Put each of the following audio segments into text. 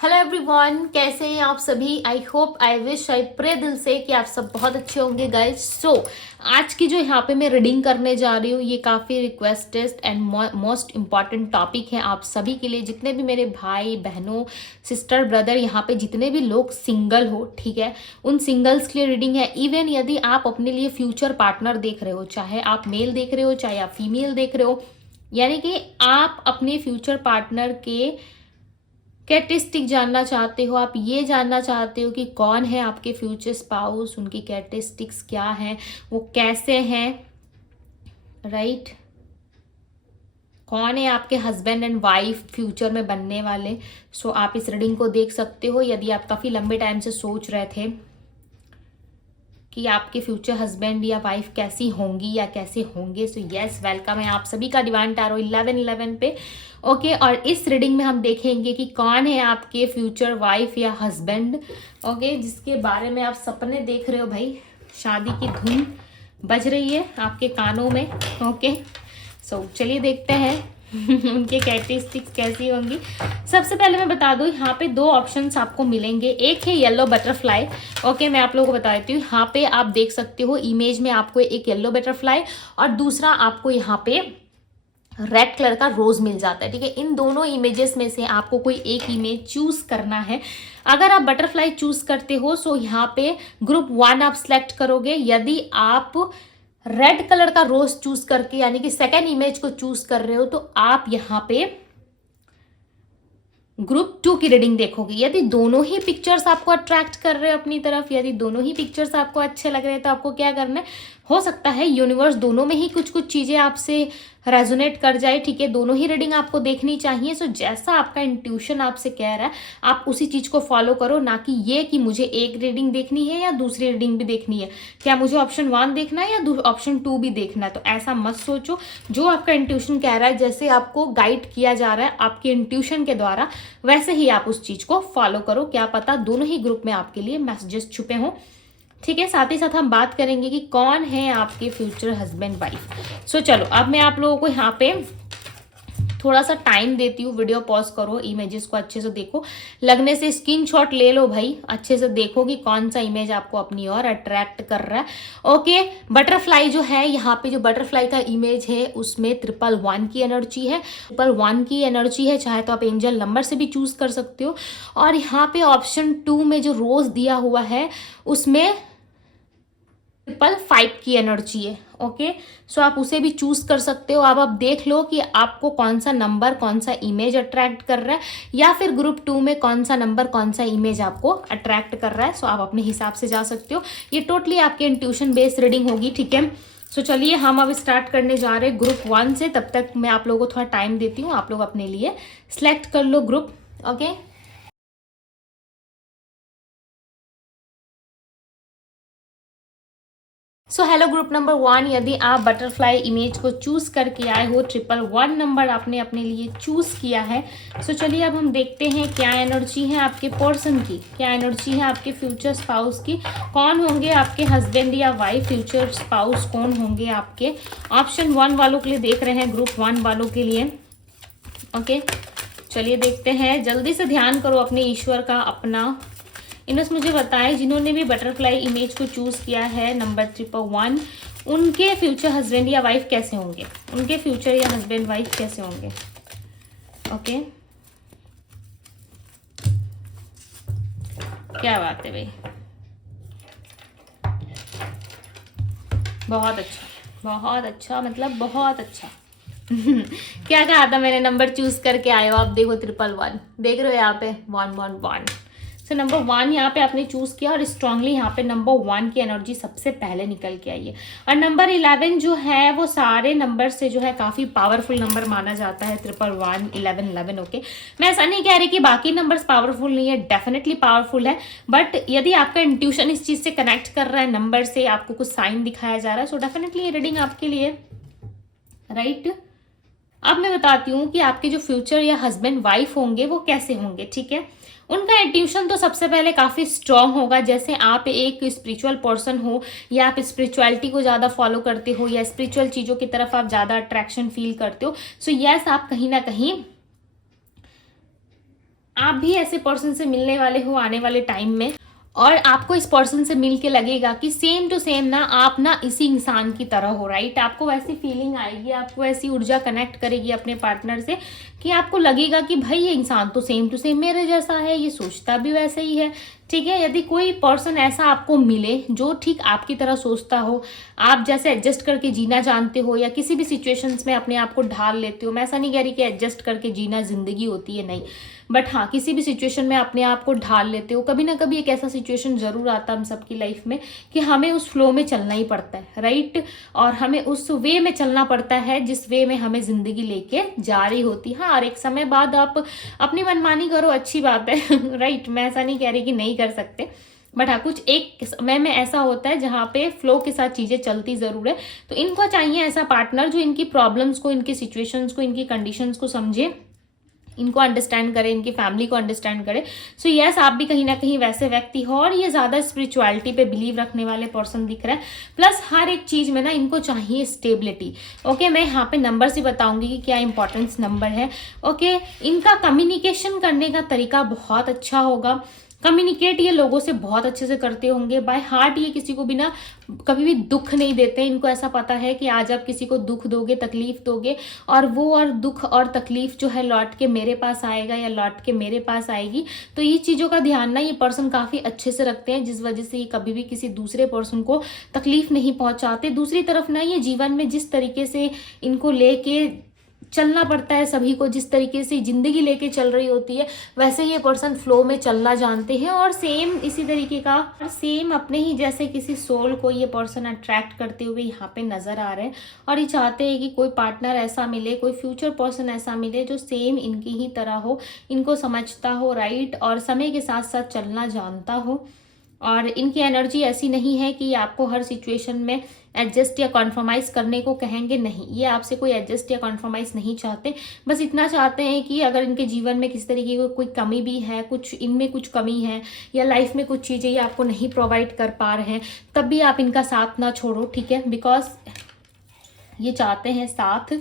Hello everyone, कैसे हैं आप सभी। I hope, I wish, I pray दिल से कि आप सब बहुत अच्छे होंगे गाइज। सो आज की जो यहाँ पे मैं रीडिंग करने जा रही हूँ, ये काफ़ी requested and most important topic है आप सभी के लिए, जितने भी मेरे भाई बहनों, सिस्टर ब्रदर, यहाँ पे जितने भी लोग सिंगल हो, ठीक है, उन सिंगल्स के लिए रीडिंग है। इवन यदि आप अपने लिए फ्यूचर पार्टनर देख रहे हो, चाहे आप मेल देख रहे हो चाहे आप फीमेल देख रहे हो, यानी कि आप अपने फ्यूचर पार्टनर के कैरेक्टरिस्टिक जानना चाहते हो, आप ये जानना चाहते हो कि कौन है आपके फ्यूचर स्पाउस, उनकी कैरेक्टरिस्टिक्स क्या हैं, वो कैसे हैं, राइट, कौन है आपके हस्बैंड एंड वाइफ फ्यूचर में बनने वाले। सो आप इस रीडिंग को देख सकते हो यदि आप काफ़ी लंबे टाइम से सोच रहे थे कि आपके फ्यूचर हस्बैंड या वाइफ कैसी होंगी या कैसे होंगे। सो यस, वेलकम है आप सभी का डिवाइन टैरो 1111 पे। ओके, और इस रीडिंग में हम देखेंगे कि कौन है आपके फ्यूचर वाइफ या हस्बैंड, ओके, जिसके बारे में आप सपने देख रहे हो। भाई, शादी की धुन बज रही है आपके कानों में। ओके, सो चलिए देखते हैं उनके कैरेक्टरिस्टिक्स कैसी होंगी। सबसे पहले मैं बता दूं, यहाँ पे दो ऑप्शंस आपको मिलेंगे। एक है येलो बटरफ्लाई। ओके, मैं आप लोगों को बता देती हूँ। यहाँ पे आप देख सकते हो इमेज में आपको एक येलो बटरफ्लाई और दूसरा आपको यहाँ पे रेड कलर का रोज मिल जाता है, ठीक है। इन दोनों इमेजेस में से आपको कोई एक इमेज चूज करना है। अगर आप बटरफ्लाई चूज करते हो सो यहाँ पे ग्रुप 1 आप सिलेक्ट करोगे। यदि आप रेड कलर का रोज चूज करके यानी कि सेकेंड इमेज को चूज कर रहे हो तो आप यहाँ पे ग्रुप 2 की रीडिंग देखोगे। यदि दोनों ही पिक्चर्स आपको अट्रैक्ट कर रहे हो अपनी तरफ, यदि दोनों ही पिक्चर्स आपको अच्छे लग रहे हैं, तो आपको क्या करना है, हो सकता है यूनिवर्स दोनों में ही कुछ कुछ चीजें आपसे रेजोनेट कर जाए, ठीक है। दोनों ही रीडिंग आपको देखनी चाहिए। सो जैसा आपका इंट्यूशन आपसे कह रहा है आप उसी चीज को फॉलो करो, ना कि ये कि मुझे एक रीडिंग देखनी है या दूसरी रीडिंग भी देखनी है, क्या मुझे ऑप्शन 1 देखना है या ऑप्शन 2 भी देखना है। तो ऐसा मत सोचो, जो आपका इंट्यूशन कह रहा है, जैसे आपको गाइड किया जा रहा है आपके इंट्यूशन के द्वारा, वैसे ही आप उस चीज को फॉलो करो। क्या पता दोनों ही ग्रुप में आपके लिए मैसेजेस छुपे हों, ठीक है। साथ ही साथ हम बात करेंगे कि कौन है आपके फ्यूचर हस्बैंड वाइफ। सो चलो, अब मैं आप लोगों को यहाँ पे थोड़ा सा टाइम देती हूँ। वीडियो पॉज करो, इमेजेस को अच्छे से देखो, लगने से स्क्रीनशॉट ले लो भाई, अच्छे से देखो कि कौन सा इमेज आपको अपनी ओर अट्रैक्ट कर रहा है। ओके, बटरफ्लाई जो है, यहाँ पे जो बटरफ्लाई का इमेज है उसमें 111 की एनर्जी है। 111 की एनर्जी है, चाहे तो आप एंजल नंबर से भी चूज कर सकते हो। और यहाँ पे ऑप्शन 2 में जो रोज दिया हुआ है उसमें 555 की एनर्जी है। ओके, सो आप उसे भी चूज कर सकते हो। अब आप देख लो कि आपको कौन सा नंबर, कौन सा इमेज अट्रैक्ट कर रहा है, या फिर ग्रुप 2 में कौन सा नंबर, कौन सा इमेज आपको अट्रैक्ट कर रहा है। सो आप अपने हिसाब से जा सकते हो। ये टोटली आपके इंट्यूशन बेस्ड रीडिंग होगी, ठीक है। सो चलिए हम अब स्टार्ट करने जा रहे हैं ग्रुप 1 से। तब तक मैं आप लोगों को थोड़ा टाइम देती हूँ, आप लोग अपने लिए सिलेक्ट कर लो group. Okay, so hello group number 1, यदि आप बटरफ्लाई इमेज को चूज करके आए हो, 111 नंबर आपने अपने लिए चूज किया है। सो चलिए अब हम देखते हैं क्या एनर्जी है आपके पर्सन की, क्या एनर्जी है आपके फ्यूचर स्पाउस की, कौन होंगे आपके हस्बैंड या वाइफ, फ्यूचर स्पाउस कौन होंगे आपके। ऑप्शन 1 वालों के लिए देख रहे हैं, ग्रुप 1 वालों के लिए। ओके, चलिए देखते हैं। जल्दी से ध्यान करो अपने ईश्वर का, अपना इन्होंने मुझे बताया जिन्होंने भी बटरफ्लाई इमेज को चूज किया है नंबर 111, उनके फ्यूचर हस्बैंड या वाइफ कैसे होंगे, उनके फ्यूचर या हस्बैंड वाइफ कैसे होंगे। ओके, क्या बात है भाई, बहुत अच्छा, बहुत अच्छा, मतलब बहुत अच्छा क्या कहा था मैंने, नंबर चूज करके आए हो आप। देखो 111 देख रहे हो यहाँ पे, 111। सो नंबर 1 यहाँ पे आपने चूज किया और स्ट्रांगली यहाँ पे नंबर 1 की एनर्जी सबसे पहले निकल के आई है। और नंबर 11 जो है वो सारे नंबर से जो है काफी पावरफुल नंबर माना जाता है। 111 11 11। ओके, मैं ऐसा नहीं कह रही कि बाकी नंबर्स पावरफुल नहीं है, डेफिनेटली पावरफुल है। बट यदि आपका इंट्यूशन इस चीज से कनेक्ट कर रहा है, नंबर से आपको कुछ साइन दिखाया जा रहा है, सो डेफिनेटली ये रीडिंग आपके लिए, राइट। अब मैं बताती हूँ कि आपके जो फ्यूचर या हस्बैंड वाइफ होंगे वो कैसे होंगे, ठीक है। उनका इंट्यूशन तो सबसे पहले काफी स्ट्रांग होगा। जैसे आप एक स्पिरिचुअल पर्सन हो या आप स्पिरिचुअलिटी को ज्यादा फॉलो करते हो या स्पिरिचुअल चीजों की तरफ आप ज्यादा अट्रैक्शन फील करते हो, सो यस, आप कहीं ना कहीं आप भी ऐसे पर्सन से मिलने वाले हो आने वाले टाइम में, और आपको इस पर्सन से मिल के लगेगा कि सेम टू सेम ना आप ना इसी इंसान की तरह हो, राइट। आपको वैसी फीलिंग आएगी, आपको ऐसी ऊर्जा कनेक्ट करेगी अपने पार्टनर से कि आपको लगेगा कि भाई ये इंसान तो सेम टू सेम मेरे जैसा है, ये सोचता भी वैसे ही है, ठीक है। यदि कोई पर्सन ऐसा आपको मिले जो ठीक आपकी तरह सोचता हो, आप जैसे एडजस्ट करके जीना जानते हो, या किसी भी सिचुएशंस में अपने आप को ढाल लेते हो, मैं ऐसा नहीं कह रही कि एडजस्ट करके जीना जिंदगी होती है, नहीं, बट हाँ किसी भी सिचुएशन में अपने आप को ढाल लेते हो। कभी ना कभी एक ऐसा सिचुएशन जरूर आता है हम सबकी लाइफ में कि हमें उस फ्लो में चलना ही पड़ता है, राइट, और हमें उस वे में चलना पड़ता है जिस वे में हमें जिंदगी लेके जा रही होती है। और एक समय बाद आप अपनी मनमानी करो, अच्छी बात है राइट, मैं ऐसा नहीं कह रही कि नहीं कर सकते, बट हाँ कुछ एक समय में ऐसा होता है जहाँ पे फ्लो के साथ चीजें चलती जरूर है। तो इनको चाहिए ऐसा पार्टनर जो इनकी प्रॉब्लम्स को, इनकी सिचुएशंस को, इनकी कंडीशंस को समझे, इनको अंडरस्टैंड करे, इनकी फैमिली को अंडरस्टैंड करे। सो यस, आप भी कहीं ना कहीं वैसे व्यक्ति हो, और ये ज़्यादा स्पिरिचुअलिटी पे बिलीव रखने वाले पर्सन दिख रहा है। प्लस हर एक चीज़ में ना इनको चाहिए स्टेबिलिटी। ओके, मैं यहाँ पे नंबर से बताऊंगी कि क्या इंपॉर्टेंस नंबर है। ओके, इनका कम्युनिकेशन करने का तरीका बहुत अच्छा होगा। कम्युनिकेट ये लोगों से बहुत अच्छे से करते होंगे, बाय हार्ट ये किसी को भी ना कभी भी दुख नहीं देते। इनको ऐसा पता है कि आज आप किसी को दुख दोगे, तकलीफ दोगे, और वो और दुख और तकलीफ जो है लौट के मेरे पास आएगा या लौट के मेरे पास आएगी। तो ये चीज़ों का ध्यान ना ये पर्सन काफ़ी अच्छे से रखते हैं, जिस वजह से ये कभी भी किसी दूसरे पर्सन को तकलीफ नहीं पहुंचाते। दूसरी तरफ ना ये जीवन में जिस तरीके से इनको लेके चलना पड़ता है, सभी को जिस तरीके से जिंदगी लेके चल रही होती है, वैसे ये पर्सन फ्लो में चलना जानते हैं। और सेम इसी तरीके का, सेम अपने ही जैसे किसी सोल को ये पर्सन अट्रैक्ट करते हुए यहाँ पे नजर आ रहे हैं। और ये चाहते हैं कि कोई पार्टनर ऐसा मिले, कोई फ्यूचर पर्सन ऐसा मिले जो सेम इनकी ही तरह हो, इनको समझता हो, राइट, और समय के साथ साथ चलना जानता हो। और इनकी एनर्जी ऐसी नहीं है कि आपको हर सिचुएशन में एडजस्ट या कॉन्फर्माइज करने को कहेंगे, नहीं, ये आपसे कोई एडजस्ट या कॉन्फर्माइज नहीं चाहते। बस इतना चाहते हैं कि अगर इनके जीवन में किसी तरीके की कोई कमी भी है, कुछ इनमें कुछ कमी है, या लाइफ में कुछ चीज़ें ये आपको नहीं प्रोवाइड कर पा रहे हैं, तब भी आप इनका साथ ना छोड़ो, ठीक है। बिकॉज ये चाहते हैं साथ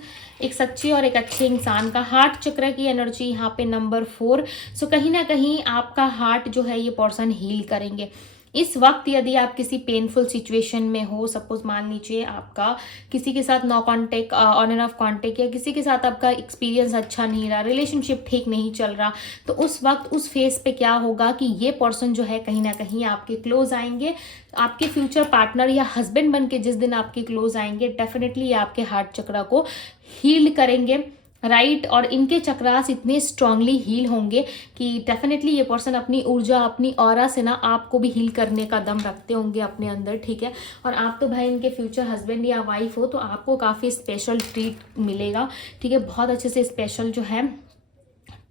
एक सच्चे और एक अच्छे इंसान का। हार्ट चक्र की एनर्जी यहाँ पे नंबर 4। सो कहीं ना कहीं आपका हार्ट जो है ये पर्सन हील करेंगे। इस वक्त यदि आप किसी पेनफुल सिचुएशन में हो, सपोज मान लीजिए आपका किसी के साथ no contact, on and off contact, या किसी के साथ आपका एक्सपीरियंस अच्छा नहीं रहा, रिलेशनशिप ठीक नहीं चल रहा, तो उस वक्त उस फेज पे क्या होगा कि ये पर्सन जो है कहीं ना कहीं आपके क्लोज आएंगे। आपके फ्यूचर पार्टनर या हस्बैंड बन के जिस दिन आपके क्लोज आएंगे, डेफिनेटली आपके हार्ट चक्र को हील करेंगे, राइट। और इनके चक्रास इतने स्ट्रांगली हील होंगे कि डेफिनेटली ये पर्सन अपनी ऊर्जा, अपनी ऑरा से ना आपको भी हील करने का दम रखते होंगे अपने अंदर, ठीक है। और आप तो भाई इनके फ्यूचर हस्बैंड या वाइफ हो, तो आपको काफ़ी स्पेशल ट्रीट मिलेगा, ठीक है। बहुत अच्छे से स्पेशल जो है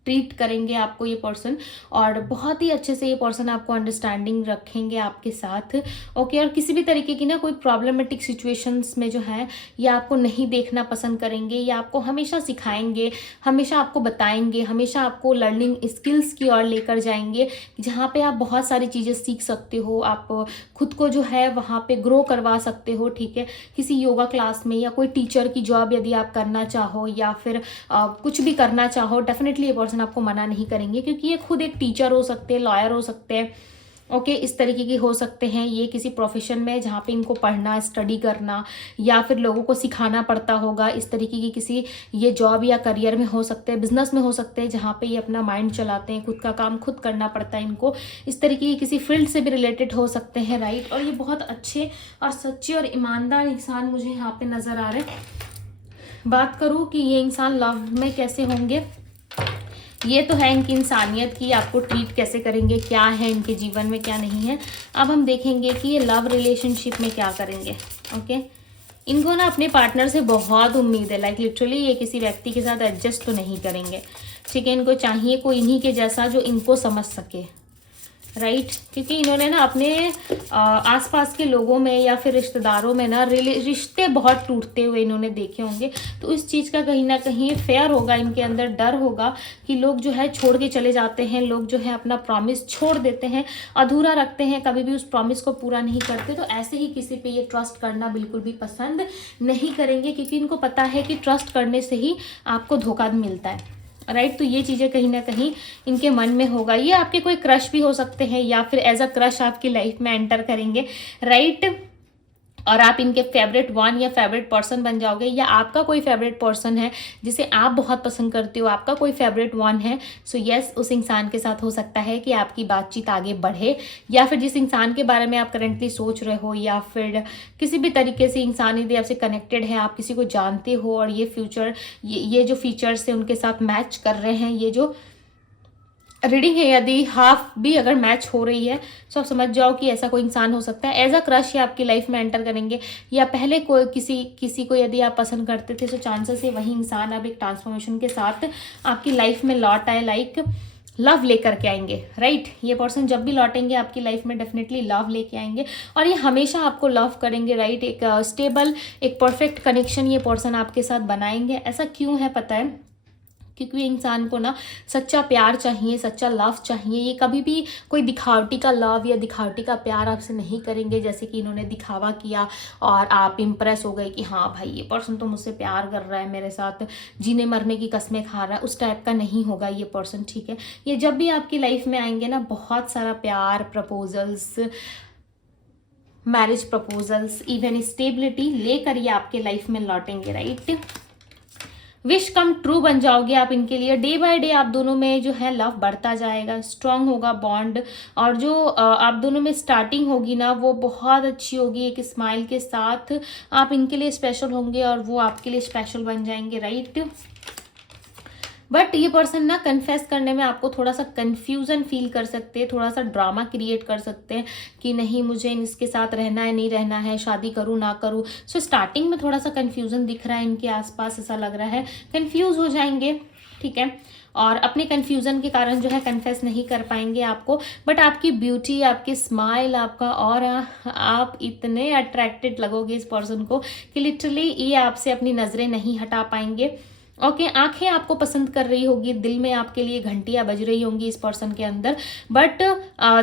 ट्रीट करेंगे आपको ये पर्सन, और बहुत ही अच्छे से ये पर्सन आपको अंडरस्टैंडिंग रखेंगे आपके साथ, ओके। और किसी भी तरीके की ना कोई प्रॉब्लमेटिक सिचुएशंस में जो है ये आपको नहीं देखना पसंद करेंगे, ये आपको हमेशा सिखाएंगे, हमेशा आपको बताएंगे, हमेशा आपको लर्निंग स्किल्स की ओर लेकर जाएंगे, जहाँ पे आप बहुत सारी चीज़ें सीख सकते हो, आप खुद को जो है वहाँ पे ग्रो करवा सकते हो, ठीक है। किसी योगा क्लास में, या कोई टीचर की जॉब यदि आप करना चाहो, या फिर कुछ भी करना चाहो, डेफिनेटली ये पर्सन आपको मना नहीं करेंगे, क्योंकि ये खुद एक टीचर हो सकते हैं, लॉयर हो सकते हैं, ओके, इस तरीके के हो सकते हैं। ये किसी प्रोफेशन में जहाँ पे इनको पढ़ना, स्टडी करना, या फिर लोगों को सिखाना पड़ता होगा, इस तरीके की किसी ये जॉब या करियर में हो सकते हैं, बिजनेस में हो सकते हैं, जहाँ पे ये अपना माइंड चलाते हैं, खुद का काम खुद करना पड़ता है इनको, इस तरीके की किसी फील्ड से भी रिलेटेड हो सकते हैं, राइट। और ये बहुत अच्छे और सच्चे और ईमानदार इंसान मुझे यहाँ पे नज़र आ रहे हैं। बात करूँ कि ये इंसान लव में कैसे होंगे, ये तो है इनकी इंसानियत की, आपको ट्रीट कैसे करेंगे, क्या है इनके जीवन में क्या नहीं है। अब हम देखेंगे कि ये लव रिलेशनशिप में क्या करेंगे, ओके। इनको ना अपने पार्टनर से बहुत उम्मीद है, लाइक लिटरली ये किसी व्यक्ति के साथ एडजस्ट तो नहीं करेंगे, ठीक है। इनको चाहिए कोई इन्हीं के जैसा जो इनको समझ सके, राइट। क्योंकि इन्होंने ना अपने आसपास के लोगों में या फिर रिश्तेदारों में ना रिश्ते बहुत टूटते हुए इन्होंने देखे होंगे, तो इस चीज़ का कहीं ना कहीं फेयर होगा, इनके अंदर डर होगा कि लोग जो है छोड़ के चले जाते हैं, लोग जो है अपना प्रॉमिस छोड़ देते हैं, अधूरा रखते हैं, कभी भी उस प्रॉमिस को पूरा नहीं करते। तो ऐसे ही किसी पे ये ट्रस्ट करना बिल्कुल भी पसंद नहीं करेंगे, क्योंकि इनको पता है कि ट्रस्ट करने से ही आपको धोखा मिलता है, राइट। तो ये चीज़ें कहीं ना कहीं इनके मन में होगा। ये आपके कोई क्रश भी हो सकते हैं या फिर एज अ क्रश आपकी लाइफ में एंटर करेंगे, राइट। और आप इनके फेवरेट वन या फेवरेट पर्सन बन जाओगे, या आपका कोई फेवरेट पर्सन है जिसे आप बहुत पसंद करते हो, आपका कोई फेवरेट वन है। सो यस, उस इंसान के साथ हो सकता है कि आपकी बातचीत आगे बढ़े, या फिर जिस इंसान के बारे में आप करंटली सोच रहे हो, या फिर किसी भी तरीके से इंसान यदि आपसे कनेक्टेड है, आप किसी को जानते हो और ये फ्यूचर ये जो फीचर्स है उनके साथ मैच कर रहे हैं, ये जो रीडिंग है यदि हाफ भी अगर मैच हो रही है तो आप समझ जाओ कि ऐसा कोई इंसान हो सकता है। एज अ क्रश ये आपकी लाइफ में एंटर करेंगे, या पहले कोई किसी को यदि आप पसंद करते थे तो चांसेस है वही इंसान अब एक ट्रांसफॉर्मेशन के साथ आपकी लाइफ में लौट आए, लाइक लव लेकर के आएंगे, राइट। ये पर्सन जब भी लौटेंगे आपकी लाइफ में डेफिनेटली लव लेके आएंगे, और ये हमेशा आपको लव करेंगे, राइट। एक स्टेबल, एक परफेक्ट कनेक्शन ये पर्सन आपके साथ बनाएंगे। ऐसा क्यों है पता है? क्योंकि इंसान को ना सच्चा प्यार चाहिए, सच्चा लव चाहिए। ये कभी भी कोई दिखावटी का लव या दिखावटी का प्यार आपसे नहीं करेंगे, जैसे कि इन्होंने दिखावा किया और आप इम्प्रेस हो गए कि हाँ भाई ये पर्सन तो मुझसे प्यार कर रहा है, मेरे साथ जीने मरने की कस्में खा रहा है, उस टाइप का नहीं होगा ये पर्सन, ठीक है। ये जब भी आपकी लाइफ में आएंगे ना, बहुत सारा प्यार, proposals, marriage proposals, even stability लेकर ये आपके लाइफ में लौटेंगे, राइट। विश कम ट्रू बन जाओगे आप इनके लिए। डे बाय डे आप दोनों में जो है लव बढ़ता जाएगा, स्ट्रांग होगा बॉन्ड, और जो आप दोनों में स्टार्टिंग होगी ना वो बहुत अच्छी होगी। एक स्माइल के साथ आप इनके लिए स्पेशल होंगे और वो आपके लिए स्पेशल बन जाएंगे, राइट। बट ये पर्सन ना कन्फेस करने में आपको थोड़ा सा कन्फ्यूजन फील कर सकते हैं, थोड़ा सा ड्रामा क्रिएट कर सकते हैं कि नहीं मुझे इसके साथ रहना है, नहीं रहना है, शादी करूँ ना करूँ। सो स्टार्टिंग में थोड़ा सा कन्फ्यूजन दिख रहा है इनके आसपास, ऐसा लग रहा है कन्फ्यूज हो जाएंगे, ठीक है। और अपने कन्फ्यूजन के कारण जो है कन्फेस नहीं कर पाएंगे आपको। बट आपकी ब्यूटी, आपकी स्माइल, आपका और आप इतने अट्रैक्टेड लगोगे इस पर्सन को कि लिटरली ये आपसे अपनी नज़रें नहीं हटा पाएंगे। ओके, आंखें आपको पसंद कर रही होगी, दिल में आपके लिए घंटियां बज रही होंगी इस पर्सन के अंदर, बट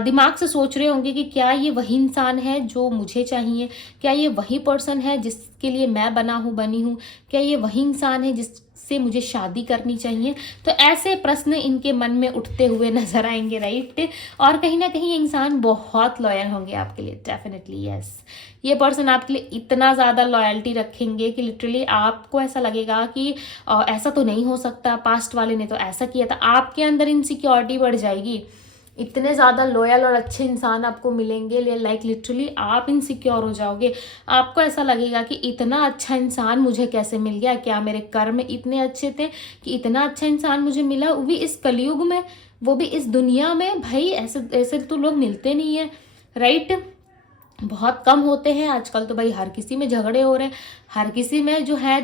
दिमाग से सोच रहे होंगे कि क्या ये वही इंसान है जो मुझे चाहिए, क्या ये वही पर्सन है जिसके लिए मैं बनी हूँ, क्या ये वही इंसान है जिससे मुझे शादी करनी चाहिए। तो ऐसे प्रश्न इनके मन में उठते हुए नजर आएंगे, राइट। और कहीं ना कहीं इंसान बहुत लॉयल होंगे आपके लिए, डेफिनेटली यस। ये पर्सन आपके लिए इतना ज़्यादा लॉयल्टी रखेंगे कि लिटरली आपको ऐसा लगेगा कि ऐसा तो नहीं हो सकता, पास्ट वाले ने तो ऐसा किया था। आपके अंदर इनसिक्योरिटी बढ़ जाएगी, इतने ज़्यादा लॉयल और अच्छे इंसान आपको मिलेंगे, लाइक लिटरली आप इनसिक्योर हो जाओगे। आपको ऐसा लगेगा कि इतना अच्छा इंसान मुझे कैसे मिल गया, क्या मेरे कर्म इतने अच्छे थे कि इतना अच्छा इंसान मुझे मिला, वो भी इस कलयुग में, वो भी इस दुनिया में। भाई ऐसे ऐसे तो लोग मिलते नहीं है, राइट। बहुत कम होते हैं आजकल तो भाई, हर किसी में झगड़े हो रहे हैं, हर किसी में जो है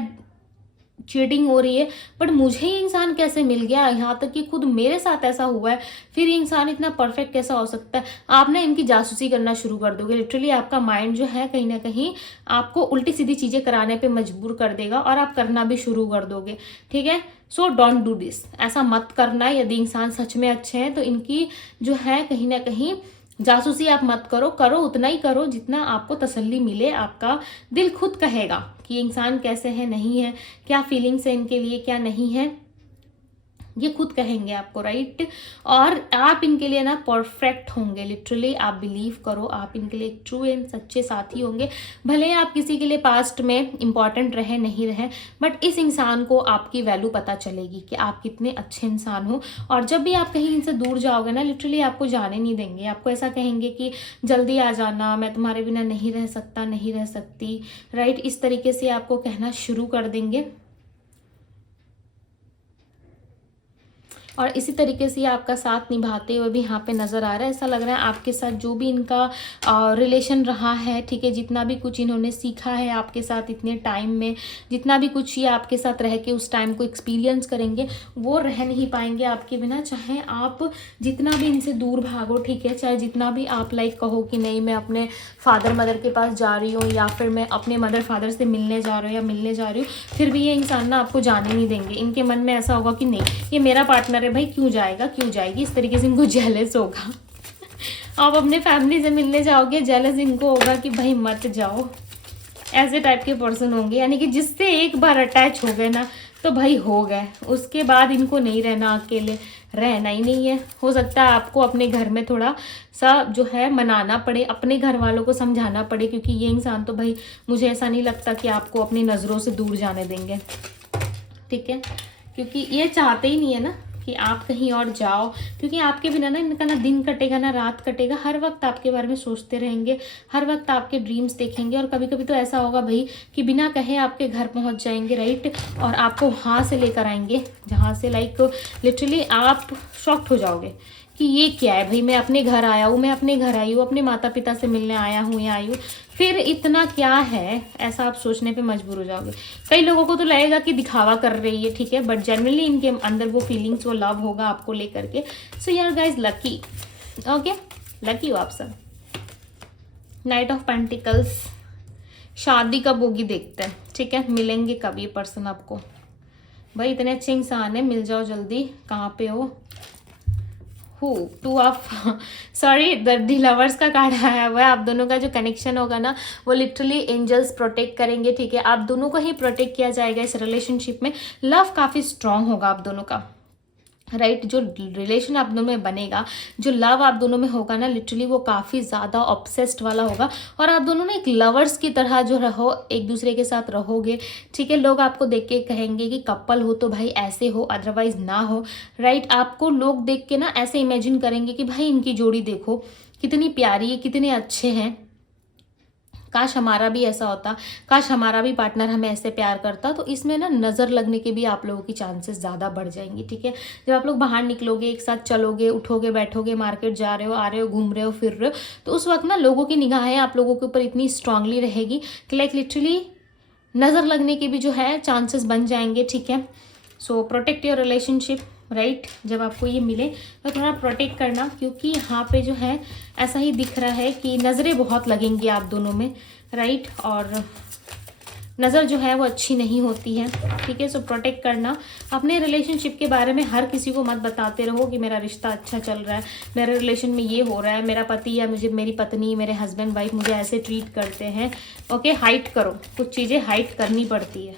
चीटिंग हो रही है। बट मुझे ये इंसान कैसे मिल गया, यहाँ तक कि खुद मेरे साथ ऐसा हुआ है, फिर ये इंसान इतना परफेक्ट कैसा हो सकता है। आप ना इनकी जासूसी करना शुरू कर दोगे, लिटरली आपका माइंड जो है कहीं ना कहीं आपको उल्टी सीधी चीज़ें कराने पे मजबूर कर देगा और आप करना भी शुरू कर दोगे, ठीक है। सो डोंट डू दिस, ऐसा मत करना। यदि इंसान सच में अच्छे हैं तो इनकी जो है कहीं ना कहीं जासूसी आप मत करो, करो उतना ही करो जितना आपको तसल्ली मिले। आपका दिल खुद कहेगा कि इंसान कैसे है, नहीं है, क्या फीलिंग्स है इनके लिए, क्या नहीं है, ये खुद कहेंगे आपको, राइट। और आप इनके लिए ना परफेक्ट होंगे, लिटरली आप बिलीव करो, आप इनके लिए एक ट्रू एंड सच्चे साथी होंगे। भले आप किसी के लिए पास्ट में इंपॉर्टेंट रहे नहीं रहे, बट इस इंसान को आपकी वैल्यू पता चलेगी कि आप कितने अच्छे इंसान हो। और जब भी आप कहीं इनसे दूर जाओगे ना, लिटरली आपको जाने नहीं देंगे, आपको ऐसा कहेंगे कि जल्दी आ जाना, मैं तुम्हारे बिना नहीं रह सकता, नहीं रह सकती, राइट। इस तरीके से आपको कहना शुरू कर देंगे। और इसी तरीके से आपका साथ निभाते हुए भी यहाँ पे नज़र आ रहा है। ऐसा लग रहा है आपके साथ जो भी इनका रिलेशन रहा है, ठीक है, जितना भी कुछ इन्होंने सीखा है आपके साथ इतने टाइम में, जितना भी कुछ ये आपके साथ रह के उस टाइम को एक्सपीरियंस करेंगे, वो रह नहीं पाएंगे आपके बिना। चाहे आप जितना भी इनसे दूर भागो, ठीक है, चाहे जितना भी आप लाइक कहो कि नहीं मैं अपने फादर मदर के पास जा रही हूँ, या फिर मैं अपने मदर फादर से मिलने जा रही हूँ या मिलने जा रही हूँ, फिर भी ये इंसान ना आपको जाने नहीं देंगे। इनके मन में ऐसा होगा कि नहीं ये मेरा पार्टनर है भाई, क्यों जाएगा, क्यों जाएगी, इस तरीके से इनको जेलस होगा। आप अपने फैमिली से मिलने जाओगे, जेलस इनको होगा कि भाई मत जाओ। ऐसे टाइप के पर्सन होंगे, यानी कि जिससे एक बार अटैच हो गए ना, तो भाई हो गए, उसके बाद इनको नहीं रहना, अकेले रहना ही नहीं है। हो सकता है आपको अपने घर में थोड़ा सा जो है मनाना पड़े, अपने घर वालों को समझाना पड़े, क्योंकि ये इंसान तो भाई मुझे ऐसा नहीं लगता कि आपको अपनी नज़रों से दूर जाने देंगे, ठीक है, क्योंकि ये चाहते ही नहीं है ना कि आप कहीं और जाओ, क्योंकि आपके बिना ना इनका ना दिन कटेगा ना रात कटेगा, हर वक्त आपके बारे में सोचते रहेंगे, हर वक्त आपके ड्रीम्स देखेंगे, और कभी कभी तो ऐसा होगा भाई कि बिना कहे आपके घर पहुंच जाएंगे, राइट, और आपको वहाँ से लेकर आएंगे जहाँ से लाइक लिटरली आप शॉक्ड हो जाओगे कि ये क्या है भाई, मैं अपने घर आया हूँ, मैं अपने घर आई हूँ, अपने माता पिता से मिलने आया हूँ या आई हूँ, फिर इतना क्या है, ऐसा आप सोचने पे मजबूर हो जाओगे। कई लोगों को तो लगेगा कि दिखावा कर रही है, ठीक है, बट जनरली इनके अंदर वो फीलिंग्स, वो लव होगा आपको लेकर के। सो यार गाइज लकी, ओके, लकी हो आप सब। नाइट ऑफ पेंटिकल्स, शादी कब होगी देखते हैं, ठीक है, मिलेंगे कब ये पर्सन आपको। भाई इतने अच्छे इंसान है, मिल जाओ जल्दी। कहाँ पे हो? Two of sorry the lovers का कार्ड आया हुआ है। आप दोनों का जो कनेक्शन होगा ना वो लिटरली एंजल्स प्रोटेक्ट करेंगे, ठीक है, आप दोनों को ही प्रोटेक्ट किया जाएगा इस रिलेशनशिप में। लव काफ़ी स्ट्रांग होगा आप दोनों का, राइट, जो रिलेशन आप दोनों में बनेगा, जो लव आप दोनों में होगा ना, लिटरली वो काफ़ी ज़्यादा ऑब्सेस्ड वाला होगा, और आप दोनों ना एक लवर्स की तरह जो रहो, एक दूसरे के साथ रहोगे, ठीक है। लोग आपको देख के कहेंगे कि कपल हो तो भाई ऐसे हो, अदरवाइज ना हो, राइट। आपको लोग देख के ना ऐसे इमेजिन करेंगे कि भाई इनकी जोड़ी देखो कितनी प्यारी है, कितने अच्छे हैं, काश हमारा भी ऐसा होता, काश हमारा भी पार्टनर हमें ऐसे प्यार करता। तो इसमें ना नज़र लगने के भी आप लोगों की चांसेस ज़्यादा बढ़ जाएंगी, ठीक है। जब आप लोग बाहर निकलोगे, एक साथ चलोगे, उठोगे बैठोगे, मार्केट जा रहे हो, आ रहे हो, घूम रहे हो, फिर रहे हो, तो उस वक्त ना लोगों की निगाहें आप लोगों के ऊपर इतनी स्ट्रांगली रहेगी कि लाइक लिटरली नज़र लगने के भी जो है चांसेस बन जाएंगे, ठीक है। सो प्रोटेक्ट योर रिलेशनशिप, राइट। जब आपको ये मिले तो थोड़ा प्रोटेक्ट करना, क्योंकि यहाँ पे जो है ऐसा ही दिख रहा है कि नज़रें बहुत लगेंगी आप दोनों में, राइट, और नज़र जो है वो अच्छी नहीं होती है, ठीक है। सो प्रोटेक्ट करना। अपने रिलेशनशिप के बारे में हर किसी को मत बताते रहो कि मेरा रिश्ता अच्छा चल रहा है, मेरे रिलेशन में ये हो रहा है, मेरा पति या मुझे मेरी पत्नी, मेरे हस्बैंड वाइफ मुझे ऐसे ट्रीट करते हैं, ओके। हाइड करो, कुछ चीज़ें हाइड करनी पड़ती है।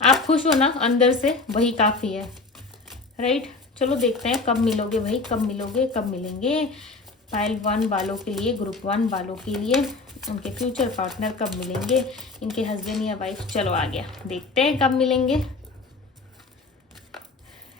आप खुश हो ना अंदर से, वही काफ़ी है, राइट। चलो देखते हैं कब मिलोगे भाई, कब मिलोगे, कब मिलेंगे। पाइल 1 वालों के लिए, ग्रुप 1 वालों के लिए, उनके फ्यूचर पार्टनर कब मिलेंगे, इनके हस्बैंड या वाइफ। चलो आ गया, देखते हैं कब मिलेंगे।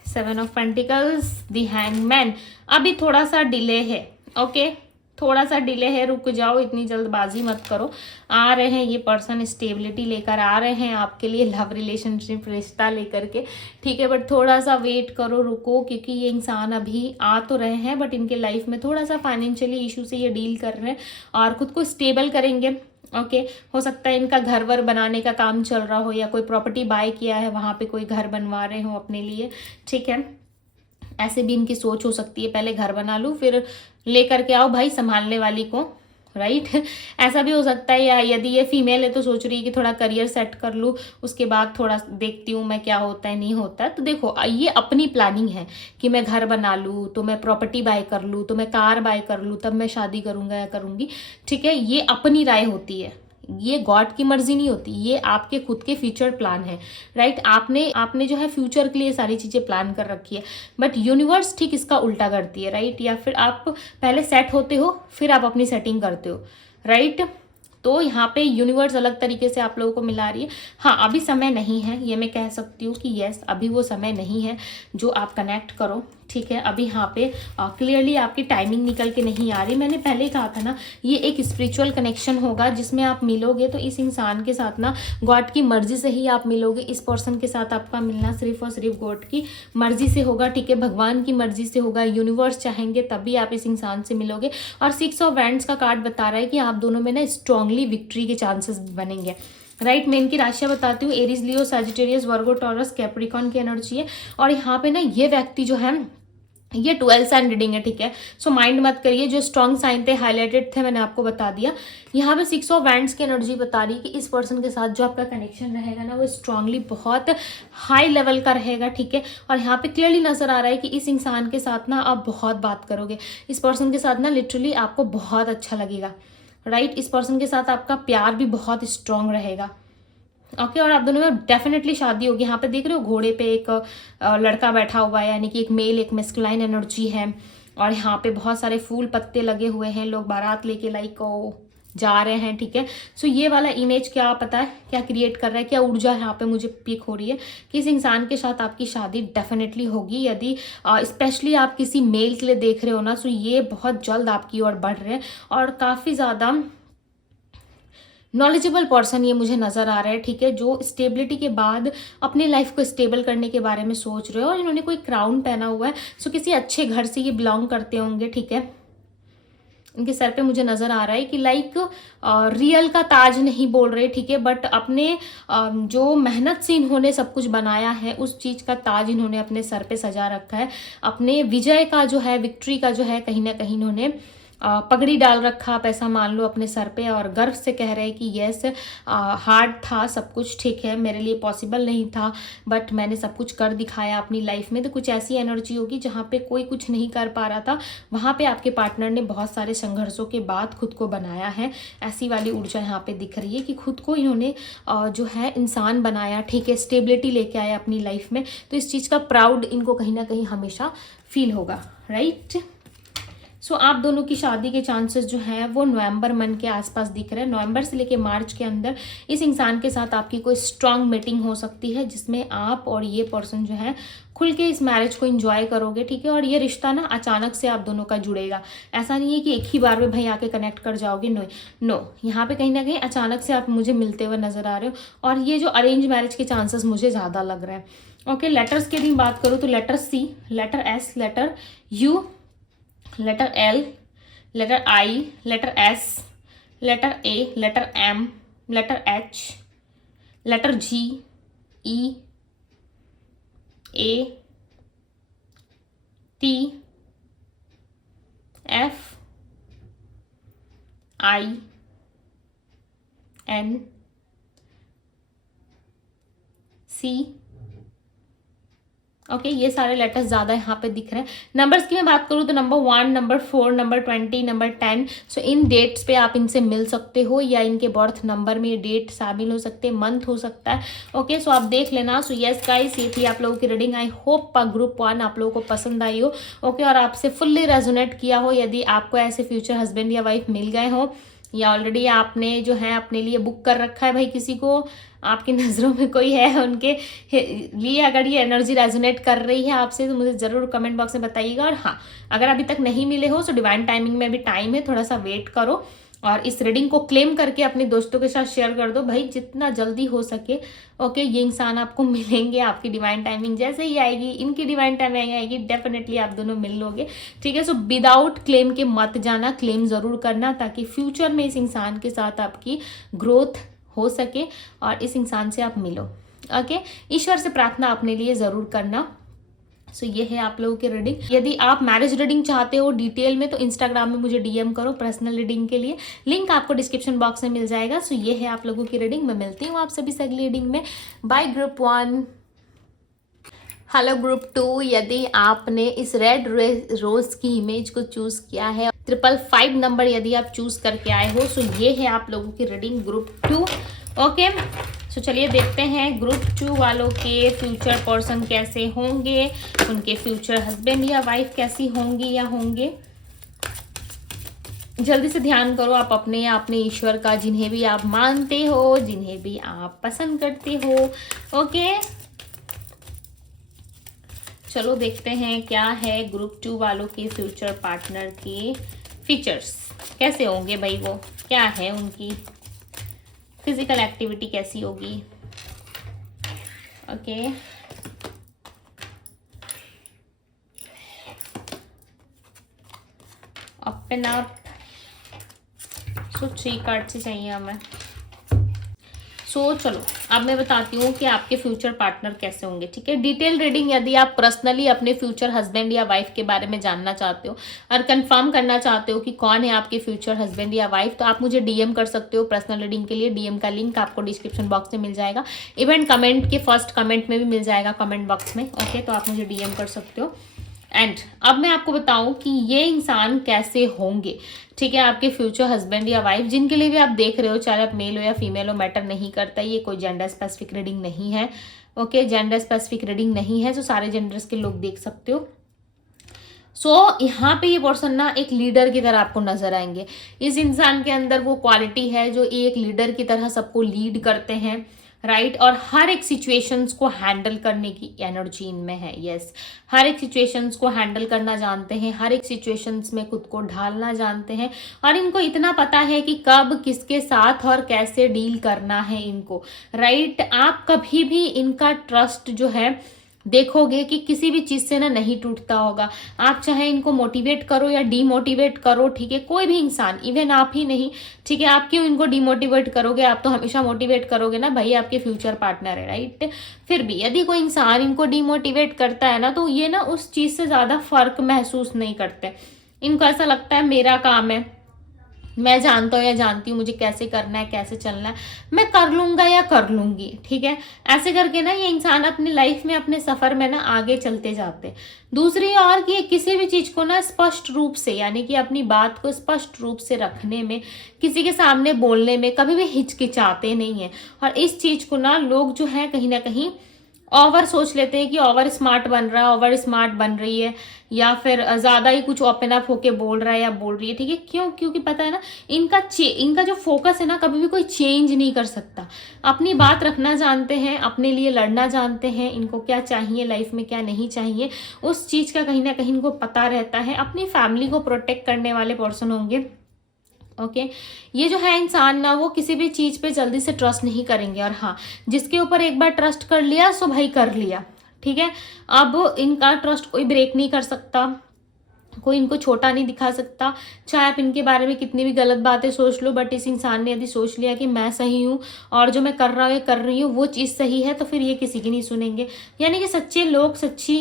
7 ऑफ पेंटिकल्स, द हैंगमैन। अभी थोड़ा सा डिले है, ओके, थोड़ा सा डिले है, रुक जाओ, इतनी जल्दबाजी मत करो। आ रहे हैं ये पर्सन, स्टेबिलिटी लेकर आ रहे हैं आपके लिए, लव रिलेशनशिप रिश्ता लेकर के, ठीक है, बट थोड़ा सा वेट करो, रुको, क्योंकि ये इंसान अभी आ तो रहे हैं बट इनके लाइफ में थोड़ा सा फाइनेंशियली इशू से ये डील कर रहे हैं और खुद को स्टेबल करेंगे, ओके। हो सकता है इनका घर वर बनाने का काम चल रहा हो, या कोई प्रॉपर्टी बाय किया है, वहाँ पे कोई घर बनवा रहे हो अपने लिए, ठीक है। ऐसे भी इनकी सोच हो सकती है, पहले घर बना लूँ फिर लेकर के आओ भाई संभालने वाली को, राइट। ऐसा भी हो सकता है, या यदि ये फीमेल है तो सोच रही है कि थोड़ा करियर सेट कर लूँ, उसके बाद थोड़ा देखती हूँ मैं क्या होता है नहीं होता है। तो देखो ये अपनी प्लानिंग है कि मैं घर बना लूँ, तो मैं प्रॉपर्टी बाय कर लूँ, तो मैं कार बाय कर लूँ, तब मैं शादी करूँगा या करूँगी, ठीक है। ये अपनी राय होती है, ये गॉड की मर्जी नहीं होती, ये आपके खुद के फ्यूचर प्लान है, राइट। आपने जो है फ्यूचर के लिए सारी चीज़ें प्लान कर रखी है, बट यूनिवर्स ठीक इसका उल्टा करती है, राइट। या फिर आप पहले सेट होते हो फिर आप अपनी सेटिंग करते हो, राइट। तो यहाँ पे यूनिवर्स अलग तरीके से आप लोगों को मिला रही है। हाँ अभी समय नहीं है, ये मैं कह सकती हूँ कि यस अभी वो समय नहीं है जो आप कनेक्ट करो, ठीक है। अभी यहाँ पे क्लियरली आपकी टाइमिंग निकल के नहीं आ रही। मैंने पहले ही कहा था ना, ये एक स्पिरिचुअल कनेक्शन होगा जिसमें आप मिलोगे तो इस इंसान के साथ ना गॉड की मर्जी से ही आप मिलोगे। इस पर्सन के साथ आपका मिलना सिर्फ और सिर्फ गॉड की मर्जी से होगा, ठीक है, भगवान की मर्जी से होगा, यूनिवर्स चाहेंगे तभी आप इस इंसान से मिलोगे। और 6 ऑफ वैंड्स का कार्ड बता रहा है कि आप दोनों में ना स्ट्रांगली विक्ट्री के चांसेस बनेंगे, राइट। मैं इनकी राशियां बताती हूँ, एरीज, लियो, सजिटेरियस, वर्गो, टॉरस, कैप्रिकॉन की एनर्जी है। और यहाँ पे ना ये व्यक्ति जो है ये 12 साइन रीडिंग है, ठीक है। सो माइंड मत करिए, जो स्ट्रॉन्ग साइन थे हाईलाइटेड थे मैंने आपको बता दिया। यहाँ पे 6 ऑफ वैंड्स की एनर्जी बता रही है कि इस पर्सन के साथ जो आपका कनेक्शन रहेगा ना वो स्ट्रांगली बहुत हाई लेवल का रहेगा, ठीक है। और यहाँ पे क्लियरली नजर आ रहा है कि इस इंसान के साथ ना आप बहुत बात करोगे, इस पर्सन के साथ ना लिटरली आपको बहुत अच्छा लगेगा, राइट। इस पर्सन के साथ आपका प्यार भी बहुत स्ट्रांग रहेगा, ओके। और आप दोनों में डेफिनेटली शादी होगी। यहाँ पे देख रहे हो घोड़े पे एक लड़का बैठा हुआ है, यानी कि एक मेल एक मेस्कुलाइन एनर्जी है। और यहाँ पे बहुत सारे फूल पत्ते लगे हुए हैं, लोग बारात लेके लाइक जा रहे हैं, ठीक है। सो ये वाला इमेज क्या पता है क्या क्रिएट कर रहा है, क्या ऊर्जा यहाँ पे मुझे पिक हो रही है कि इस इंसान के साथ आपकी शादी डेफिनेटली होगी। यदि स्पेशली आप किसी मेल के लिए देख रहे हो ना, सो ये बहुत जल्द आपकी ओर बढ़ रहे हैं और काफ़ी ज़्यादा नॉलेजेबल पर्सन ये मुझे नज़र आ रहा है, ठीक है, जो स्टेबिलिटी के बाद अपनी लाइफ को स्टेबल करने के बारे में सोच रहे हो। और इन्होंने कोई क्राउन पहना हुआ है, सो किसी अच्छे घर से ये बिलोंग करते होंगे, ठीक है। इनके सर पे मुझे नज़र आ रहा है कि लाइक रियल का ताज नहीं बोल रहे, ठीक है, बट अपने जो मेहनत से इन्होंने सब कुछ बनाया है उस चीज़ का ताज इन्होंने अपने सर पे सजा रखा है। अपने विजय का जो है, विक्ट्री का जो है, कहीं ना कहीं इन्होंने पगड़ी डाल रखा आप ऐसा मान लो अपने सर पे, और गर्व से कह रहे हैं कि यस हार्ड था सब कुछ, ठीक है, मेरे लिए पॉसिबल नहीं था बट मैंने सब कुछ कर दिखाया अपनी लाइफ में। तो कुछ ऐसी एनर्जी होगी जहाँ पे कोई कुछ नहीं कर पा रहा था, वहाँ पे आपके पार्टनर ने बहुत सारे संघर्षों के बाद खुद को बनाया है। ऐसी वाली ऊर्जा यहाँ पे दिख रही है कि खुद को इन्होंने जो है इंसान बनाया, ठीक है, स्टेबिलिटी लेके आया अपनी लाइफ में। तो इस चीज़ का प्राउड इनको कहीं ना कहीं हमेशा फील होगा, राइट। सो आप दोनों की शादी के चांसेस जो हैं वो नवंबर मंथ के आसपास दिख रहे हैं। नवंबर से लेके मार्च के अंदर इस इंसान के साथ आपकी कोई स्ट्रांग मीटिंग हो सकती है जिसमें आप और ये पर्सन जो है खुल के इस मैरिज को एंजॉय करोगे, ठीक है। और ये रिश्ता ना अचानक से आप दोनों का जुड़ेगा। ऐसा नहीं है कि एक ही बार में भाई आके कनेक्ट कर जाओगे, नो, यहाँ पे कहीं ना कहीं अचानक से आप मुझे मिलते हुए नजर आ रहे हो। और ये जो अरेंज मैरिज के चांसेस मुझे ज़्यादा लग रहे हैं। ओके, लेटर्स की यदि बात करूँ तो letter C, letter S, letter U, letter L, letter I, letter S, letter A, letter M, letter H, letter G, E, A, T, F, I, N, C. Okay, ये सारे लेटर्स ज़्यादा यहाँ पे दिख रहे हैं। नंबर्स की मैं बात करूँ तो नंबर 1, नंबर 4, नंबर 20, नंबर 10। सो इन डेट्स पे आप इनसे मिल सकते हो या इनके बर्थ नंबर में ये डेट शामिल हो सकते हैं, मंथ हो सकता है। ओके, सो आप देख लेना। सो यस गाइस, ये थी आप लोगों की रीडिंग। आई होप ग्रुप 1 आप लोगों को पसंद आई हो, ओके, और आपसे फुल्ली रेजोनेट किया हो। यदि आपको ऐसे फ्यूचर हस्बैंड या वाइफ मिल गए हो या ऑलरेडी आपने जो है अपने लिए बुक कर रखा है, भाई किसी को आपकी नज़रों में कोई है उनके लिए अगर ये एनर्जी रेजोनेट कर रही है आपसे तो मुझे ज़रूर कमेंट बॉक्स में बताइएगा। और हाँ, अगर अभी तक नहीं मिले हो तो डिवाइन टाइमिंग में भी टाइम है, थोड़ा सा वेट करो और इस रीडिंग को क्लेम करके अपने दोस्तों के साथ शेयर कर दो भाई, जितना जल्दी हो सके। ओके, ये इंसान आपको मिलेंगे, आपकी डिवाइन टाइमिंग जैसे ही आएगी, इनकी डिवाइन टाइमिंग आएगी, डेफिनेटली आप दोनों मिल लोगे, ठीक है। सो विदाउट क्लेम के मत जाना, क्लेम ज़रूर करना ताकि फ्यूचर में इस इंसान के साथ आपकी ग्रोथ हो सके और इस इंसान से आप मिलो। ओके, ईश्वर से प्रार्थना अपने लिए ज़रूर करना। सो ये है आप लोगों की रीडिंग। यदि आप मैरिज रीडिंग चाहते हो डिटेल में तो इंस्टाग्राम में मुझे डीएम करो पर्सनल रीडिंग के लिए, लिंक आपको डिस्क्रिप्शन बॉक्स में मिल जाएगा। सो ये है आप लोगों की रीडिंग। मैं मिलती हूँ आप सभी से अगली रीडिंग में। Bye group 1। हेलो ग्रुप 2, यदि आपने इस रेड रोज की इमेज को चूज किया है, 555 नंबर यदि आप चूज करके आए हो, सो ये है आप लोगों की रीडिंग ग्रुप 2। ओके, सो चलिए देखते हैं ग्रुप 2 वालों के फ्यूचर पर्सन कैसे होंगे, उनके फ्यूचर हस्बैंड या वाइफ कैसी होंगी या होंगे। जल्दी से ध्यान करो आप अपने या अपने ईश्वर का, जिन्हें भी आप मानते हो, जिन्हें भी आप पसंद करते हो। ओके, चलो देखते हैं क्या है ग्रुप 2 वालों के फ्यूचर पार्टनर के फीचर्स कैसे होंगे भाई, वो क्या है, उनकी फिजिकल एक्टिविटी कैसी होगी। Okay, open up. So 3 card से चाहिए हमें। सो चलो अब मैं बताती हूँ कि आपके फ्यूचर पार्टनर कैसे होंगे, ठीक है। डिटेल रीडिंग यदि आप पर्सनली अपने फ्यूचर हस्बैंड या वाइफ के बारे में जानना चाहते हो और कंफर्म करना चाहते हो कि कौन है आपके फ्यूचर हस्बैंड या वाइफ, तो आप मुझे डीएम कर सकते हो पर्सनल रीडिंग के लिए। डीएम का लिंक आपको डिस्क्रिप्शन बॉक्स में मिल जाएगा, इवन कमेंट के फर्स्ट कमेंट में भी मिल जाएगा, कमेंट बॉक्स में। ओके, तो आप मुझे डीएम कर सकते हो। एंड अब मैं आपको बताऊं कि ये इंसान कैसे होंगे, ठीक है, आपके फ्यूचर हस्बैंड या वाइफ, जिनके लिए भी आप देख रहे हो, चाहे आप मेल हो या फीमेल हो, मैटर नहीं करता, ये कोई जेंडर स्पेसिफिक रीडिंग नहीं है। ओके, जेंडर स्पेसिफिक रीडिंग नहीं है, तो सारे जेंडर्स के लोग देख सकते हो। यहाँ पे ये पर्सन ना एक लीडर की तरह आपको नजर आएंगे। इस इंसान के अंदर वो क्वालिटी है जो एक लीडर की तरह सबको लीड करते हैं, राइट। और हर एक सिचुएशंस को हैंडल करने की एनर्जी इनमें है। यस, हर एक सिचुएशंस को हैंडल करना जानते हैं, हर एक सिचुएशंस में खुद को ढालना जानते हैं, और इनको इतना पता है कि कब किसके साथ और कैसे डील करना है इनको, राइट। आप कभी भी इनका ट्रस्ट जो है देखोगे कि किसी भी चीज से ना नहीं टूटता होगा। आप चाहे इनको मोटिवेट करो या डीमोटिवेट करो, ठीक है, कोई भी इंसान, इवन आप ही नहीं, ठीक है, आप क्यों इनको डीमोटिवेट करोगे, आप तो हमेशा मोटिवेट करोगे ना, भाई आपके फ्यूचर पार्टनर है, राइट। फिर भी यदि कोई इंसान इनको डीमोटिवेट करता है ना, तो ये ना उस चीज से ज्यादा फर्क महसूस नहीं करते। इनको ऐसा लगता है मेरा काम है, मैं जानता हूँ या जानती हूँ मुझे कैसे करना है, कैसे चलना है, मैं कर लूंगा या कर लूंगी, ठीक है। ऐसे करके ना ये इंसान अपनी लाइफ में, अपने सफर में ना आगे चलते जाते। दूसरी ओर कि किसी भी चीज को ना स्पष्ट रूप से, यानी कि अपनी बात को स्पष्ट रूप से रखने में, किसी के सामने बोलने में कभी भी हिचकिचाते नहीं है। और इस चीज को ना लोग जो है कहीं ना कहीं ओवर सोच लेते हैं कि ओवर स्मार्ट बन रहा है, ओवर स्मार्ट बन रही है, या फिर ज्यादा ही कुछ ओपन अप होके बोल रहा है या बोल रही है, ठीक है। क्यों? क्योंकि पता है ना, इनका जो फोकस है ना, कभी भी कोई चेंज नहीं कर सकता। अपनी बात रखना जानते हैं, अपने लिए लड़ना जानते हैं, इनको क्या चाहिए लाइफ में, क्या नहीं चाहिए, उस चीज का कहीं ना कहीं इनको पता रहता है। अपनी फैमिली को प्रोटेक्ट करने वाले पर्सन होंगे। ओके, ये जो है इंसान ना, वो किसी भी चीज पे जल्दी से ट्रस्ट नहीं करेंगे। और हाँ, जिसके ऊपर एक बार ट्रस्ट कर लिया सो भाई कर लिया, ठीक है। अब इनका ट्रस्ट कोई ब्रेक नहीं कर सकता, कोई इनको छोटा नहीं दिखा सकता, चाहे आप इनके बारे में कितनी भी गलत बातें सोच लो। बट इस इंसान ने यदि सोच लिया कि मैं सही हूँ और जो मैं कर रहा हूँ कर रही हूँ वो चीज़ सही है, तो फिर ये किसी की नहीं सुनेंगे। यानी कि सच्चे लोग, सच्ची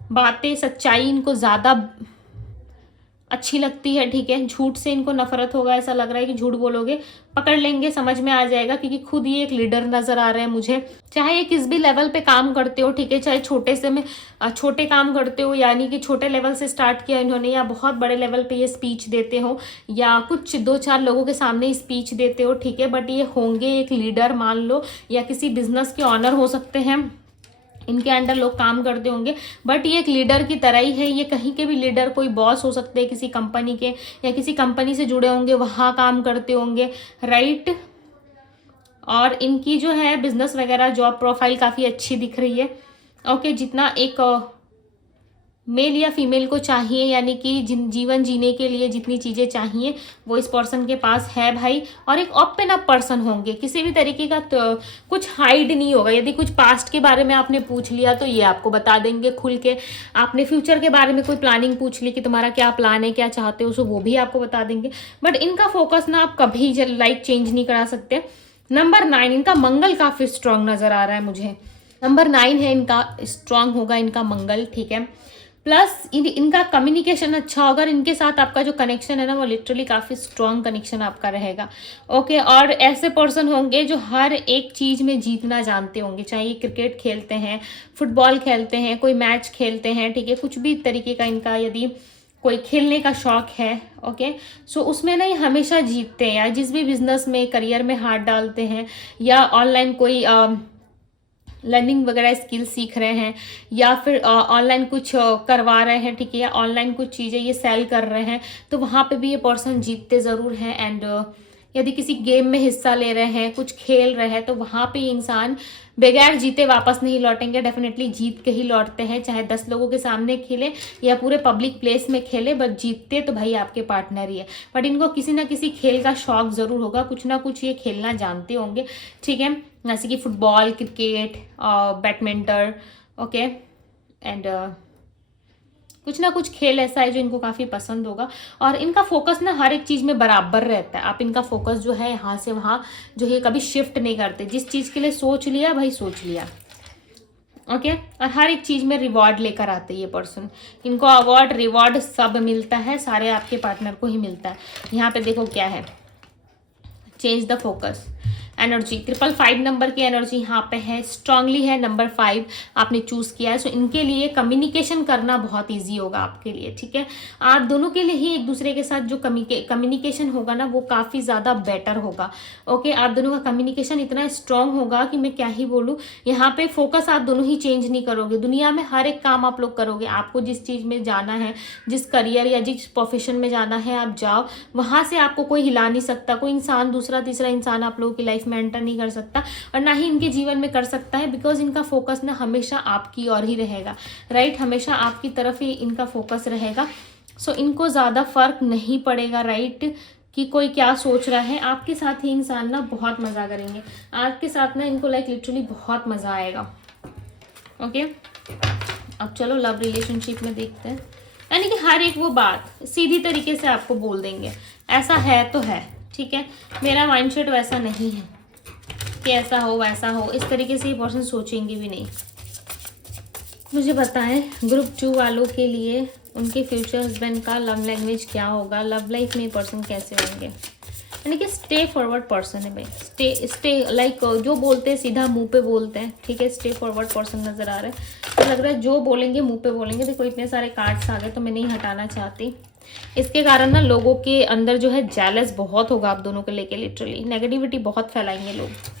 बातें, सच्चाई इनको ज़्यादा अच्छी लगती है, ठीक है। झूठ से इनको नफरत होगा, ऐसा लग रहा है कि झूठ बोलोगे पकड़ लेंगे, समझ में आ जाएगा, क्योंकि खुद ये एक लीडर नजर आ रहे हैं मुझे। चाहे ये किस भी लेवल पे काम करते हो, ठीक है, चाहे छोटे काम करते हो, यानी कि छोटे लेवल से स्टार्ट किया इन्होंने, या बहुत बड़े लेवल पे ये स्पीच देते हो, या कुछ 2-4 लोगों के सामने स्पीच देते हो, ठीक है, बट ये होंगे एक लीडर मान लो, या किसी बिजनेस के ऑनर हो सकते हैं, इनके अंडर लोग काम करते होंगे। बट ये एक लीडर की तरह ही है, ये कहीं के भी लीडर, कोई बॉस हो सकते हैं किसी कंपनी के, या किसी कंपनी से जुड़े होंगे, वहाँ काम करते होंगे, राइट। और इनकी जो है बिजनेस वगैरह जॉब प्रोफाइल काफ़ी अच्छी दिख रही है। ओके, जितना एक मेल या फीमेल को चाहिए, यानी कि जीवन जीने के लिए जितनी चीज़ें चाहिए वो इस पर्सन के पास है भाई। और एक ओपन अप पर्सन होंगे, किसी भी तरीके का तो कुछ हाइड नहीं होगा। यदि कुछ पास्ट के बारे में आपने पूछ लिया तो ये आपको बता देंगे खुल के। आपने फ्यूचर के बारे में कोई प्लानिंग पूछ ली कि तुम्हारा क्या प्लान है, क्या चाहते हो, सो वो भी आपको बता देंगे। बट इनका फोकस ना आप कभी लाइक चेंज नहीं करा सकते। नंबर 9, इनका मंगल काफ़ी स्ट्रांग नज़र आ रहा है मुझे। नंबर 9 है इनका, स्ट्रांग होगा इनका मंगल, ठीक है। प्लस इनका कम्युनिकेशन अच्छा होगा, और इनके साथ आपका जो कनेक्शन है ना, वो लिटरली काफ़ी स्ट्रॉन्ग कनेक्शन आपका रहेगा। ओके, और ऐसे पर्सन होंगे जो हर एक चीज़ में जीतना जानते होंगे, चाहे ये क्रिकेट खेलते हैं, फुटबॉल खेलते हैं, कोई मैच खेलते हैं, ठीक है, कुछ भी तरीके का इनका यदि कोई खेलने का शौक है, ओके, सो उसमें ना ये हमेशा जीतते हैं। या जिस भी बिजनेस में, करियर में हाथ डालते हैं, या ऑनलाइन कोई लर्निंग वगैरह स्किल सीख रहे हैं, या फिर ऑनलाइन कुछ करवा रहे हैं, ठीक है, या ऑनलाइन कुछ चीज़ें ये सेल कर रहे हैं, तो वहाँ पे भी ये पर्सन जीतते ज़रूर हैं। एंड यदि किसी गेम में हिस्सा ले रहे हैं, कुछ खेल रहे हैं, तो वहाँ पे इंसान बगैर जीते वापस नहीं लौटेंगे, डेफिनेटली जीत के ही लौटते हैं। चाहे 10 लोगों के सामने खेले या पूरे पब्लिक प्लेस में खेले, बट जीतते तो भाई आपके पार्टनर ही है। बट इनको किसी ना किसी खेल का शौक ज़रूर होगा, कुछ ना कुछ ये खेलना जानते होंगे, ठीक है, जैसे कि football, cricket, badminton, okay, and कुछ ना कुछ खेल ऐसा है जो इनको काफ़ी पसंद होगा। और इनका फोकस ना हर एक चीज़ में बराबर रहता है। आप इनका फोकस जो है यहाँ से वहाँ जो है कभी शिफ्ट नहीं करते। जिस चीज़ के लिए सोच लिया भाई सोच लिया, ओके। और हर एक चीज़ में रिवॉर्ड लेकर आते हैं ये पर्सन। इनको अवार्ड रिवॉर्ड सब मिलता है, सारे आपके पार्टनर को ही मिलता है। यहाँ पे देखो क्या है, change the focus. Energy, 555 number की एनर्जी यहाँ पे है, स्ट्रांगली है, नंबर 5 आपने चूज किया है। सो इनके लिए कम्युनिकेशन करना बहुत ईजी होगा आपके लिए, ठीक है। आप दोनों के लिए ही एक दूसरे के साथ जो कम्युनिकेशन होगा ना वो काफ़ी ज़्यादा बेटर होगा। ओके, आप दोनों का कम्युनिकेशन इतना स्ट्रांग होगा कि मैं क्या ही बोलूँ। यहाँ पे फोकस आप दोनों ही चेंज नहीं करोगे, दुनिया में हर एक काम आप लोग करोगे। आपको जिस चीज़ में जाना है, जिस करियर या जिस प्रोफेशन में जाना है आप जाओ, वहाँ से आपको कोई हिला नहीं सकता, कोई इंसान दूसरा तीसरा इंसान आप लोगों की लाइफ में एंटर नहीं कर सकता और ना ही इनके जीवन में कर सकता है, बिकॉज इनका फोकस ना हमेशा आपकी ओर ही रहेगा, राइट। हमेशा आपकी तरफ ही इनका फोकस रहेगा। सो इनको ज़्यादा फर्क नहीं पड़ेगा, राइट, कि कोई क्या सोच रहा है। आपके साथ ही इंसान ना बहुत मज़ा करेंगे, आपके साथ ना इनको लाइक लिटरली बहुत मज़ा आएगा। ओके, अब चलो लव रिलेशनशिप में देखते हैं। यानी कि हर एक वो बात सीधी तरीके से आपको बोल देंगे, ऐसा है तो है, ठीक है। मेरा माइंडसेट वैसा नहीं है कि ऐसा हो वैसा हो, इस तरीके से ये पर्सन सोचेंगे भी नहीं। मुझे बताएं ग्रुप 2 वालों के लिए उनके फ्यूचर हस्बैंड का लव लैंग्वेज क्या होगा, लव लाइफ में पर्सन कैसे होंगे। यानी कि स्टे फॉरवर्ड पर्सन है भाई, स्टे लाइक जो बोलते हैं सीधा मुंह पे बोलते हैं, ठीक है। स्टे फॉरवर्ड पर्सन नजर आ रहा है, तो लग रहा है जो बोलेंगे मुंह पे बोलेंगे। देखो इतने सारे कार्ड्स आ गए तो मैं नहीं हटाना चाहती। इसके कारण ना लोगों के अंदर जो है जेलस बहुत होगा आप दोनों को लेके, लिटरली नेगेटिविटी बहुत फैलाएंगे लोग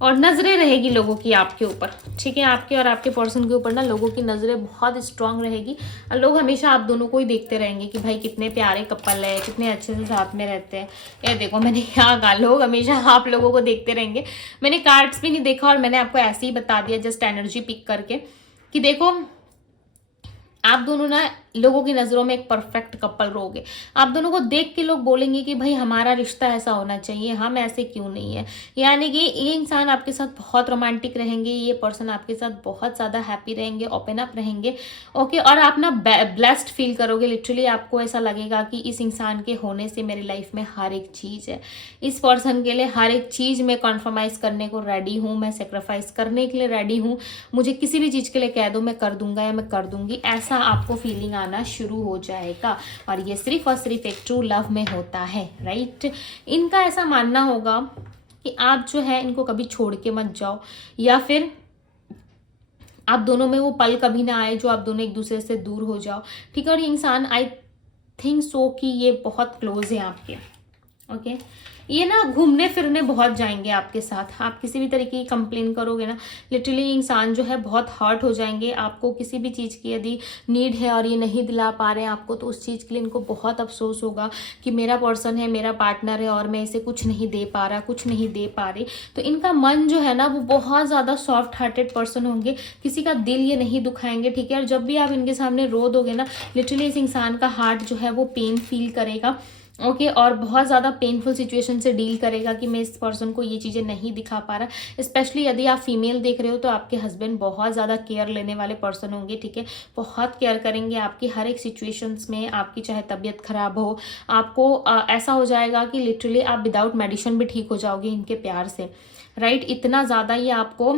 और नज़रें रहेगी लोगों की आपके ऊपर, ठीक है। आपके और आपके पर्सन के ऊपर ना लोगों की नज़रें बहुत स्ट्रांग रहेगी और लोग हमेशा आप दोनों को ही देखते रहेंगे कि भाई कितने प्यारे कपल है, कितने अच्छे से साथ में रहते हैं। ये देखो मैंने क्या कहा, लोग हमेशा आप लोगों को देखते रहेंगे। मैंने कार्ड्स भी नहीं देखा और मैंने आपको ऐसे ही बता दिया जस्ट एनर्जी पिक करके कि देखो आप दोनों ना लोगों की नज़रों में एक परफेक्ट कपल रहोगे। आप दोनों को देख के लोग बोलेंगे कि भाई हमारा रिश्ता ऐसा होना चाहिए, हम ऐसे क्यों नहीं है। यानी कि ये इंसान आपके साथ बहुत रोमांटिक रहेंगे, ये पर्सन आपके साथ बहुत ज़्यादा हैप्पी रहेंगे, ओपन अप रहेंगे, ओके। और आप ना ब्लेस्ड फील करोगे, लिटरली आपको ऐसा लगेगा कि इस इंसान के होने से मेरी लाइफ में हर एक चीज़ है, इस पर्सन के लिए हर एक चीज़ मैं कॉम्प्रोमाइज़ करने को रेडी हूँ, मैं सेक्रीफाइस करने के लिए रेडी हूँ। मुझे किसी भी चीज़ के लिए कह दो मैं कर दूंगा या मैं कर दूंगी, ऐसा आपको फीलिंग आना शुरू हो जाएगा। और ये सिर्फ और सिर्फ एक ट्रू लव में होता है, राइट। इनका ऐसा मानना होगा कि आप जो है इनको कभी छोड़ के मत जाओ, या फिर आप दोनों में वो पल कभी ना आए जो आप दोनों एक दूसरे से दूर हो जाओ, ठीक है। और ये इंसान आई थिंक सो कि ये बहुत क्लोज है आपके, ओके। ये ना घूमने फिरने बहुत जाएंगे आपके साथ। आप किसी भी तरीके की कंप्लेन करोगे ना, लिटरली इंसान जो है बहुत हर्ट हो जाएंगे। आपको किसी भी चीज़ की यदि नीड है और ये नहीं दिला पा रहे हैं आपको, तो उस चीज़ के लिए इनको बहुत अफसोस होगा कि मेरा पर्सन है, मेरा पार्टनर है और मैं इसे कुछ नहीं दे पा रहा, कुछ नहीं दे पा रही। तो इनका मन जो है ना वो बहुत ज़्यादा सॉफ्ट हार्टेड पर्सन होंगे, किसी का दिल ये नहीं दुखाएंगे, ठीक है। और जब भी आप इनके सामने रो दोगे ना, लिटरली इस इंसान का हार्ट जो है वो पेन फील करेगा, ओके। और बहुत ज़्यादा पेनफुल सिचुएशन से डील करेगा कि मैं इस पर्सन को ये चीज़ें नहीं दिखा पा रहा। स्पेशली यदि आप फीमेल देख रहे हो तो आपके हस्बैंड बहुत ज़्यादा केयर लेने वाले पर्सन होंगे, ठीक है। बहुत केयर करेंगे आपकी हर एक सिचुएशंस में। आपकी चाहे तबीयत खराब हो, आपको ऐसा हो जाएगा कि लिटरली आप विदाउट मेडिसिन भी ठीक हो जाओगे इनके प्यार से, राइट। इतना ज़्यादा ये आपको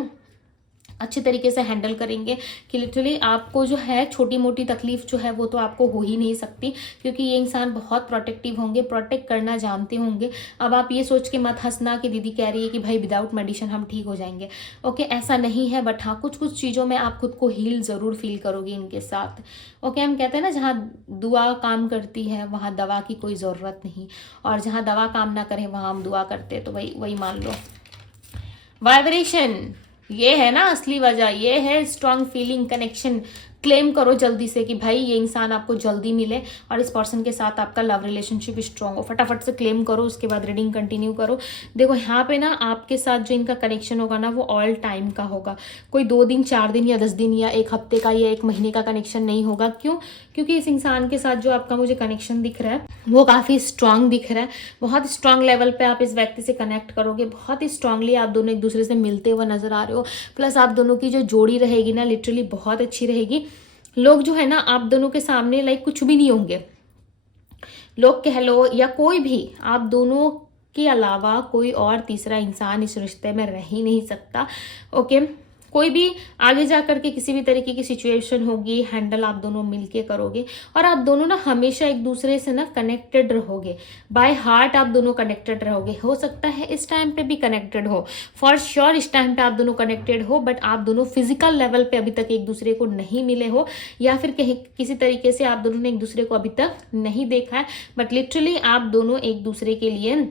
अच्छे तरीके से हैंडल करेंगे कि लिटरली आपको जो है छोटी मोटी तकलीफ जो है वो तो आपको हो ही नहीं सकती, क्योंकि ये इंसान बहुत प्रोटेक्टिव होंगे, प्रोटेक्ट करना जानते होंगे। अब आप ये सोच के मत हंसना कि दीदी कह रही है कि भाई विदाउट मेडिसिन हम ठीक हो जाएंगे, ओके, ऐसा नहीं है। बट हाँ, कुछ कुछ चीज़ों में आप खुद को हील ज़रूर फील करोगे इनके साथ, ओके। हम कहते हैं ना जहाँ दुआ काम करती है वहाँ दवा की कोई ज़रूरत नहीं, और जहाँ दवा काम ना करे वहाँ हम दुआ करते हैं, तो वही मान लो। वाइब्रेशन ये है ना असली वजह, ये है स्ट्रांग फीलिंग कनेक्शन। क्लेम करो जल्दी से कि भाई ये इंसान आपको जल्दी मिले और इस पर्सन के साथ आपका लव रिलेशनशिप स्ट्रांग हो। फटाफट से क्लेम करो, उसके बाद रीडिंग कंटिन्यू करो। देखो यहाँ पे ना आपके साथ जो इनका कनेक्शन होगा ना वो ऑल टाइम का होगा, कोई 2 दिन 4 दिन या 10 दिन या 1 हफ्ते का या 1 महीने का कनेक्शन नहीं होगा। क्यों? क्योंकि इस इंसान के साथ जो आपका मुझे कनेक्शन दिख रहा है वो काफ़ी स्ट्रांग दिख रहा है। बहुत स्ट्रांग लेवल पे आप इस व्यक्ति से कनेक्ट करोगे, बहुत ही स्ट्रांगली आप दोनों एक दूसरे से मिलते हुए नजर आ रहे हो। प्लस आप दोनों की जो जोड़ी रहेगी ना लिटरली बहुत अच्छी रहेगी। लोग जो है ना आप दोनों के सामने लाइक कुछ भी नहीं होंगे, लोग कह लो या कोई भी, आप दोनों के अलावा कोई और तीसरा इंसान इस रिश्ते में रह ही नहीं सकता, ओके। कोई भी आगे जा करके किसी भी तरीके की सिचुएशन होगी, हैंडल आप दोनों मिलके करोगे और आप दोनों ना हमेशा एक दूसरे से ना कनेक्टेड रहोगे। बाय हार्ट आप दोनों कनेक्टेड रहोगे। हो सकता है इस टाइम पे भी कनेक्टेड हो, फॉर श्योर इस टाइम पे आप दोनों कनेक्टेड हो, बट आप दोनों फिजिकल लेवल पे अभी तक एक दूसरे को नहीं मिले हो या फिर कहीं किसी तरीके से आप दोनों ने एक दूसरे को अभी तक नहीं देखा है, बट लिटरली आप दोनों एक दूसरे के लिए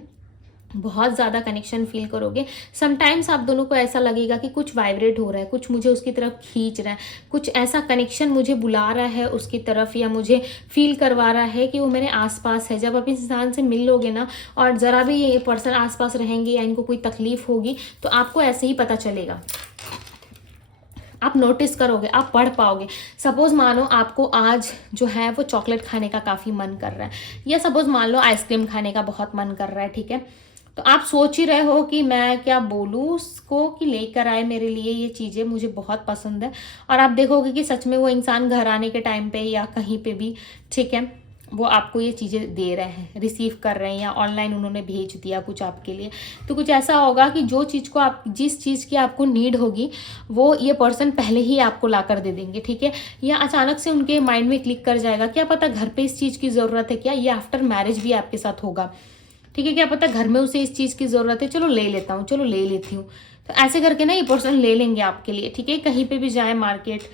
बहुत ज़्यादा कनेक्शन फील करोगे। समटाइम्स आप दोनों को ऐसा लगेगा कि कुछ वाइब्रेट हो रहा है, कुछ मुझे उसकी तरफ खींच रहा है, कुछ ऐसा कनेक्शन मुझे बुला रहा है उसकी तरफ, या मुझे फील करवा रहा है कि वो मेरे आसपास है। जब आप इस इंसान से मिल लोगे ना और ज़रा भी ये पर्सन आसपास रहेंगे या इनको कोई तकलीफ होगी तो आपको ऐसे ही पता चलेगा, आप नोटिस करोगे, आप पढ़ पाओगे। सपोज मानो आपको आज जो है वो चॉकलेट खाने का काफ़ी मन कर रहा है, या सपोज मान लो आइसक्रीम खाने का बहुत मन कर रहा है, ठीक है। तो आप सोच ही रहे हो कि मैं क्या बोलूँ उसको कि लेकर आए मेरे लिए ये चीज़ें, मुझे बहुत पसंद है। और आप देखोगे कि सच में वो इंसान घर आने के टाइम पे या कहीं पे भी, ठीक है, वो आपको ये चीज़ें दे रहे हैं, रिसीव कर रहे हैं, या ऑनलाइन उन्होंने भेज दिया कुछ आपके लिए। तो कुछ ऐसा होगा कि जो चीज़ को आप, जिस चीज़ की आपको नीड होगी वो ये पर्सन पहले ही आपको ला कर दे देंगे, ठीक है। या अचानक से उनके माइंड में क्लिक कर जाएगा, क्या पता घर पे इस चीज़ की ज़रूरत है क्या, ये आफ्टर मैरिज भी आपके साथ होगा, ठीक है। क्या पता घर में उसे इस चीज़ की ज़रूरत है, चलो ले लेता हूँ, चलो ले लेती हूँ। तो ऐसे करके ना ये पर्सन ले लेंगे आपके लिए, ठीक है। कहीं पे भी जाए, मार्केट,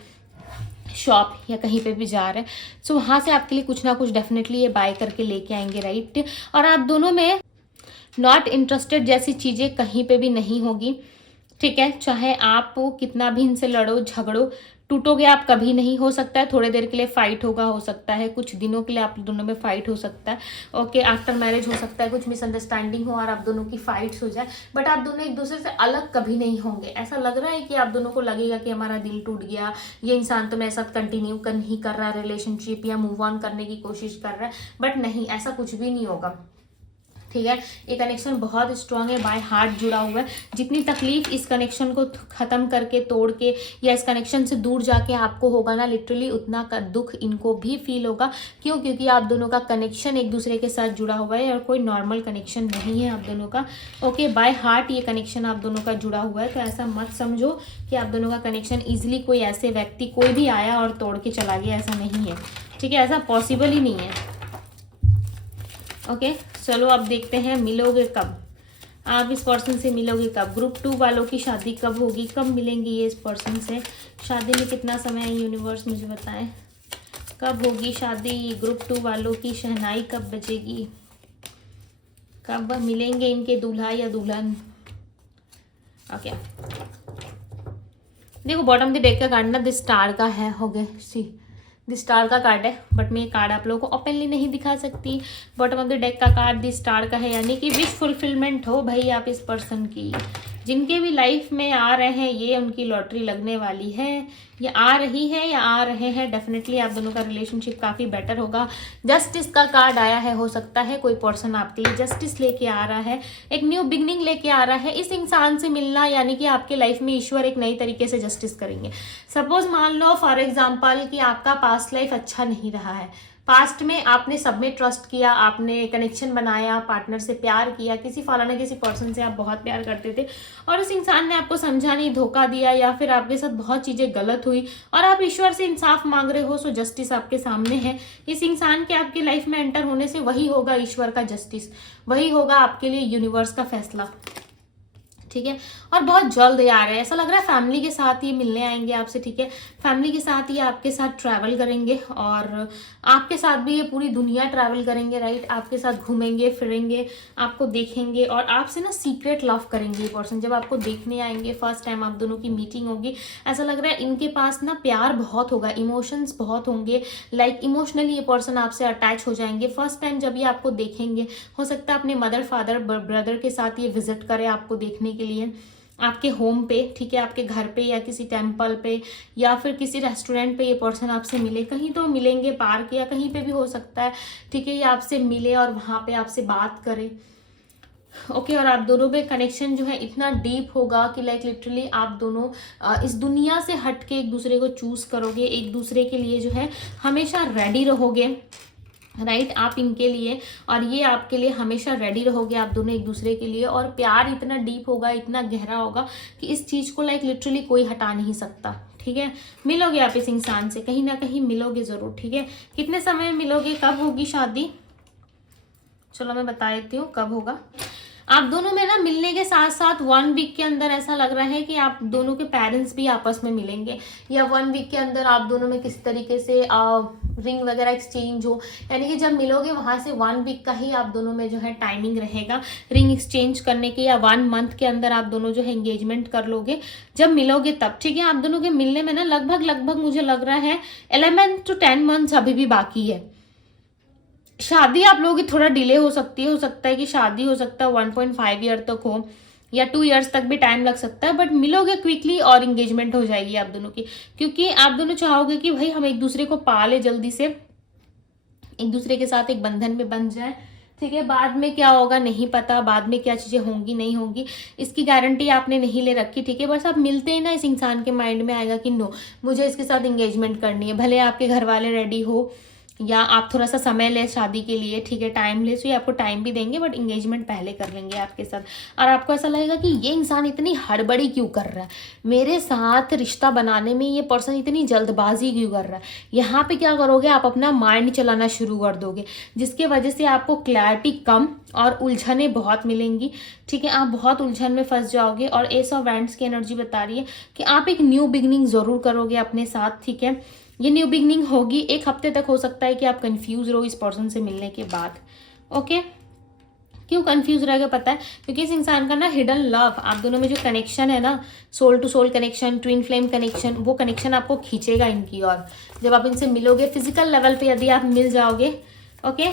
शॉप या कहीं पे भी जा रहे हैं, सो वहाँ से आपके लिए कुछ ना कुछ डेफिनेटली ये बाय करके लेके आएंगे, राइट। और आप दोनों में नॉट इंटरेस्टेड जैसी चीज़ें कहीं पे भी नहीं होगी, ठीक है। चाहे आप कितना भी इनसे लड़ो झगड़ो, टूटोगे आप कभी नहीं। हो सकता है थोड़ी देर के लिए फाइट होगा, हो सकता है कुछ दिनों के लिए आप दोनों में फाइट हो सकता है, ओके। आफ्टर मैरिज हो सकता है कुछ मिसअंडरस्टैंडिंग हो और आप दोनों की फाइट्स हो जाए, बट आप दोनों एक दूसरे से अलग कभी नहीं होंगे। ऐसा लग रहा है कि आप दोनों को लगेगा कि हमारा दिल टूट गया, ये इंसान तो मेरे साथ कंटिन्यू नहीं कर रहा है रिलेशनशिप, या मूव ऑन करने की कोशिश कर रहा है, बट नहीं, ऐसा कुछ भी नहीं होगा, ठीक है। ये कनेक्शन बहुत स्ट्रांग है, बाय हार्ट जुड़ा हुआ है। जितनी तकलीफ इस कनेक्शन को ख़त्म करके, तोड़ के, या इस कनेक्शन से दूर जाके आपको होगा ना, लिटरली उतना का दुख इनको भी फील होगा। क्यों? क्योंकि आप दोनों का कनेक्शन एक दूसरे के साथ जुड़ा हुआ है और कोई नॉर्मल कनेक्शन नहीं है आप दोनों का, ओके। बाय हार्ट ये कनेक्शन आप दोनों का जुड़ा हुआ है। तो ऐसा मत समझो कि आप दोनों का कनेक्शन ईजिली कोई ऐसे व्यक्ति कोई भी आया और तोड़ के चला गया, ऐसा नहीं है, ठीक है। ऐसा पॉसिबल ही नहीं है, ओके। चलो अब देखते हैं मिलोगे कब, आप इस पर्सन से मिलोगे कब। ग्रुप 2 वालों की शादी कब होगी, कब मिलेंगे ये इस पर्सन से, शादी में कितना समय है, यूनिवर्स मुझे बताएं कब होगी शादी। ग्रुप 2 वालों की शहनाई कब बजेगी, कब मिलेंगे इनके दूल्हा या दुल्हन, ओके। देखो बॉटम द डेक का कार्ड ना दिस स्टार का है, हो गए सी दिस स्टार का कार्ड है, बट मैं ये कार्ड आप लोगों को ओपनली नहीं दिखा सकती। बॉटम ऑफ द डेक का कार्ड दिस स्टार का है, यानी कि विश फुलफिलमेंट हो भाई आप इस पर्सन की। जिनके भी लाइफ में आ रहे हैं ये, उनकी लॉटरी लगने वाली है, ये आ रही है या आ रहे हैं, डेफिनेटली आप दोनों का रिलेशनशिप काफ़ी बेटर होगा। जस्टिस का कार्ड आया है, हो सकता है कोई पर्सन आपके लिए जस्टिस लेके आ रहा है, एक न्यू बिगनिंग लेके आ रहा है। इस इंसान से मिलना यानी कि आपके लाइफ में ईश्वर एक नई तरीके से जस्टिस करेंगे। सपोज मान लो फॉर एग्जाम्पल कि आपका पास्ट लाइफ अच्छा नहीं रहा है, पास्ट में आपने सब में ट्रस्ट किया, आपने कनेक्शन बनाया, पार्टनर से प्यार किया, किसी फलाना किसी पर्सन से आप बहुत प्यार करते थे और उस इंसान ने आपको समझा नहीं, धोखा दिया, या फिर आपके साथ बहुत चीज़ें गलत हुई और आप ईश्वर से इंसाफ मांग रहे हो। सो जस्टिस आपके सामने है। इस इंसान के आपकी लाइफ में एंटर होने से वही होगा ईश्वर का जस्टिस, वही होगा आपके लिए यूनिवर्स का फैसला, ठीक है। और बहुत जल्द यार है, ऐसा लग रहा है फैमिली के साथ ये मिलने आएंगे आपसे, ठीक है। फैमिली के साथ ये आपके साथ ट्रैवल करेंगे और आपके साथ भी ये पूरी दुनिया ट्रैवल करेंगे, राइट। आपके साथ घूमेंगे फिरेंगे, आपको देखेंगे और आपसे ना सीक्रेट लव करेंगे ये पर्सन। जब आपको देखने आएंगे, फर्स्ट टाइम आप दोनों की मीटिंग होगी, ऐसा लग रहा है इनके पास ना प्यार बहुत होगा, इमोशंस बहुत होंगे, लाइक इमोशनली ये पर्सन आपसे अटैच हो जाएंगे। फर्स्ट टाइम जब ये आपको देखेंगे, हो सकता है अपने मदर फादर ब्रदर के साथ ये विजिट करे आपको देखने के लिए आपके होम पे, ठीक है, आपके घर पे या किसी टेम्पल पे या फिर किसी रेस्टोरेंट पे ये पर्सन आपसे मिले, कहीं तो मिलेंगे, पार्क या कहीं पे भी हो सकता है, ठीक है। ये आपसे मिले और वहाँ पे आपसे बात करे, ओके। और आप दोनों में कनेक्शन जो है इतना डीप होगा कि लाइक लिटरली आप दोनों इस दुनिया से हट के एक दूसरे को चूज करोगे, एक दूसरे के लिए जो है हमेशा रेडी रहोगे, राइट आप इनके लिए और ये आपके लिए हमेशा रेडी रहोगे, आप दोनों एक दूसरे के लिए, और प्यार इतना डीप होगा, इतना गहरा होगा कि इस चीज़ को लाइक लिटरली कोई हटा नहीं सकता। ठीक है, मिलोगे आप इस इंसान से, कहीं ना कहीं मिलोगे ज़रूर। ठीक है, कितने समय में मिलोगे, कब होगी शादी, चलो मैं बता देती हूँ कब होगा। आप दोनों में ना मिलने के साथ साथ 1 वीक के अंदर ऐसा लग रहा है कि आप दोनों के पेरेंट्स भी आपस में मिलेंगे, या 1 वीक के अंदर आप दोनों में किस तरीके से रिंग वगैरह एक्सचेंज हो, यानी कि जब मिलोगे वहां से 1 वीक का ही आप दोनों में जो है टाइमिंग रहेगा रिंग एक्सचेंज करने के, या 1 मंथ के अंदर आप दोनों जो है एंगेजमेंट कर लोगे जब मिलोगे तब। ठीक है, आप दोनों के मिलने में ना लगभग मुझे लग रहा है 11 to 10 मंथ्स अभी भी बाकी है। शादी आप लोगों की थोड़ा डिले हो सकती है, हो सकता है कि शादी हो सकता है 1.5 ईयर तक हो, या 2 इयर्स तक भी टाइम लग सकता है, बट मिलोगे क्विकली और इंगेजमेंट हो जाएगी आप दोनों की, क्योंकि आप दोनों चाहोगे कि भाई हम एक दूसरे को पाले, जल्दी से एक दूसरे के साथ एक बंधन में बन जाए। ठीक है, बाद में क्या होगा नहीं पता, बाद में क्या चीज़ें होंगी नहीं होंगी इसकी गारंटी आपने नहीं ले रखी। ठीक है, बस आप मिलते ही ना इस इंसान के माइंड में आएगा कि नो मुझे इसके साथ इंगेजमेंट करनी है, भले आपके घर वाले रेडी हो या आप थोड़ा सा समय ले शादी के लिए। ठीक है, टाइम ले, सो ये आपको टाइम भी देंगे, बट इंगेजमेंट पहले कर लेंगे आपके साथ। और आपको ऐसा लगेगा कि ये इंसान इतनी हड़बड़ी क्यों कर रहा है, मेरे साथ रिश्ता बनाने में ये पर्सन इतनी जल्दबाजी क्यों कर रहा है। यहाँ पे क्या करोगे, आप अपना माइंड चलाना शुरू कर दोगे, जिसके वजह से आपको क्लैरिटी कम और उलझने बहुत मिलेंगी। ठीक है, आप बहुत उलझन में फंस जाओगे, और एस ऑफ वैंड्स की एनर्जी बता रही है कि आप एक न्यू बिगनिंग ज़रूर करोगे अपने साथ। ठीक है, ये न्यू बिगनिंग होगी, 1 हफ्ते तक हो सकता है कि आप कंफ्यूज रहो इस पर्सन से मिलने के बाद। ओके, क्यों कंफ्यूज रहेगा पता है, क्योंकि इस इंसान का ना हिडन लव, आप दोनों में जो कनेक्शन है ना, soul to soul connection, twin flame connection, वो कनेक्शन आपको खींचेगा इनकी और। जब आप इनसे मिलोगे फिजिकल लेवल पे यदि आप मिल जाओगे, ओके,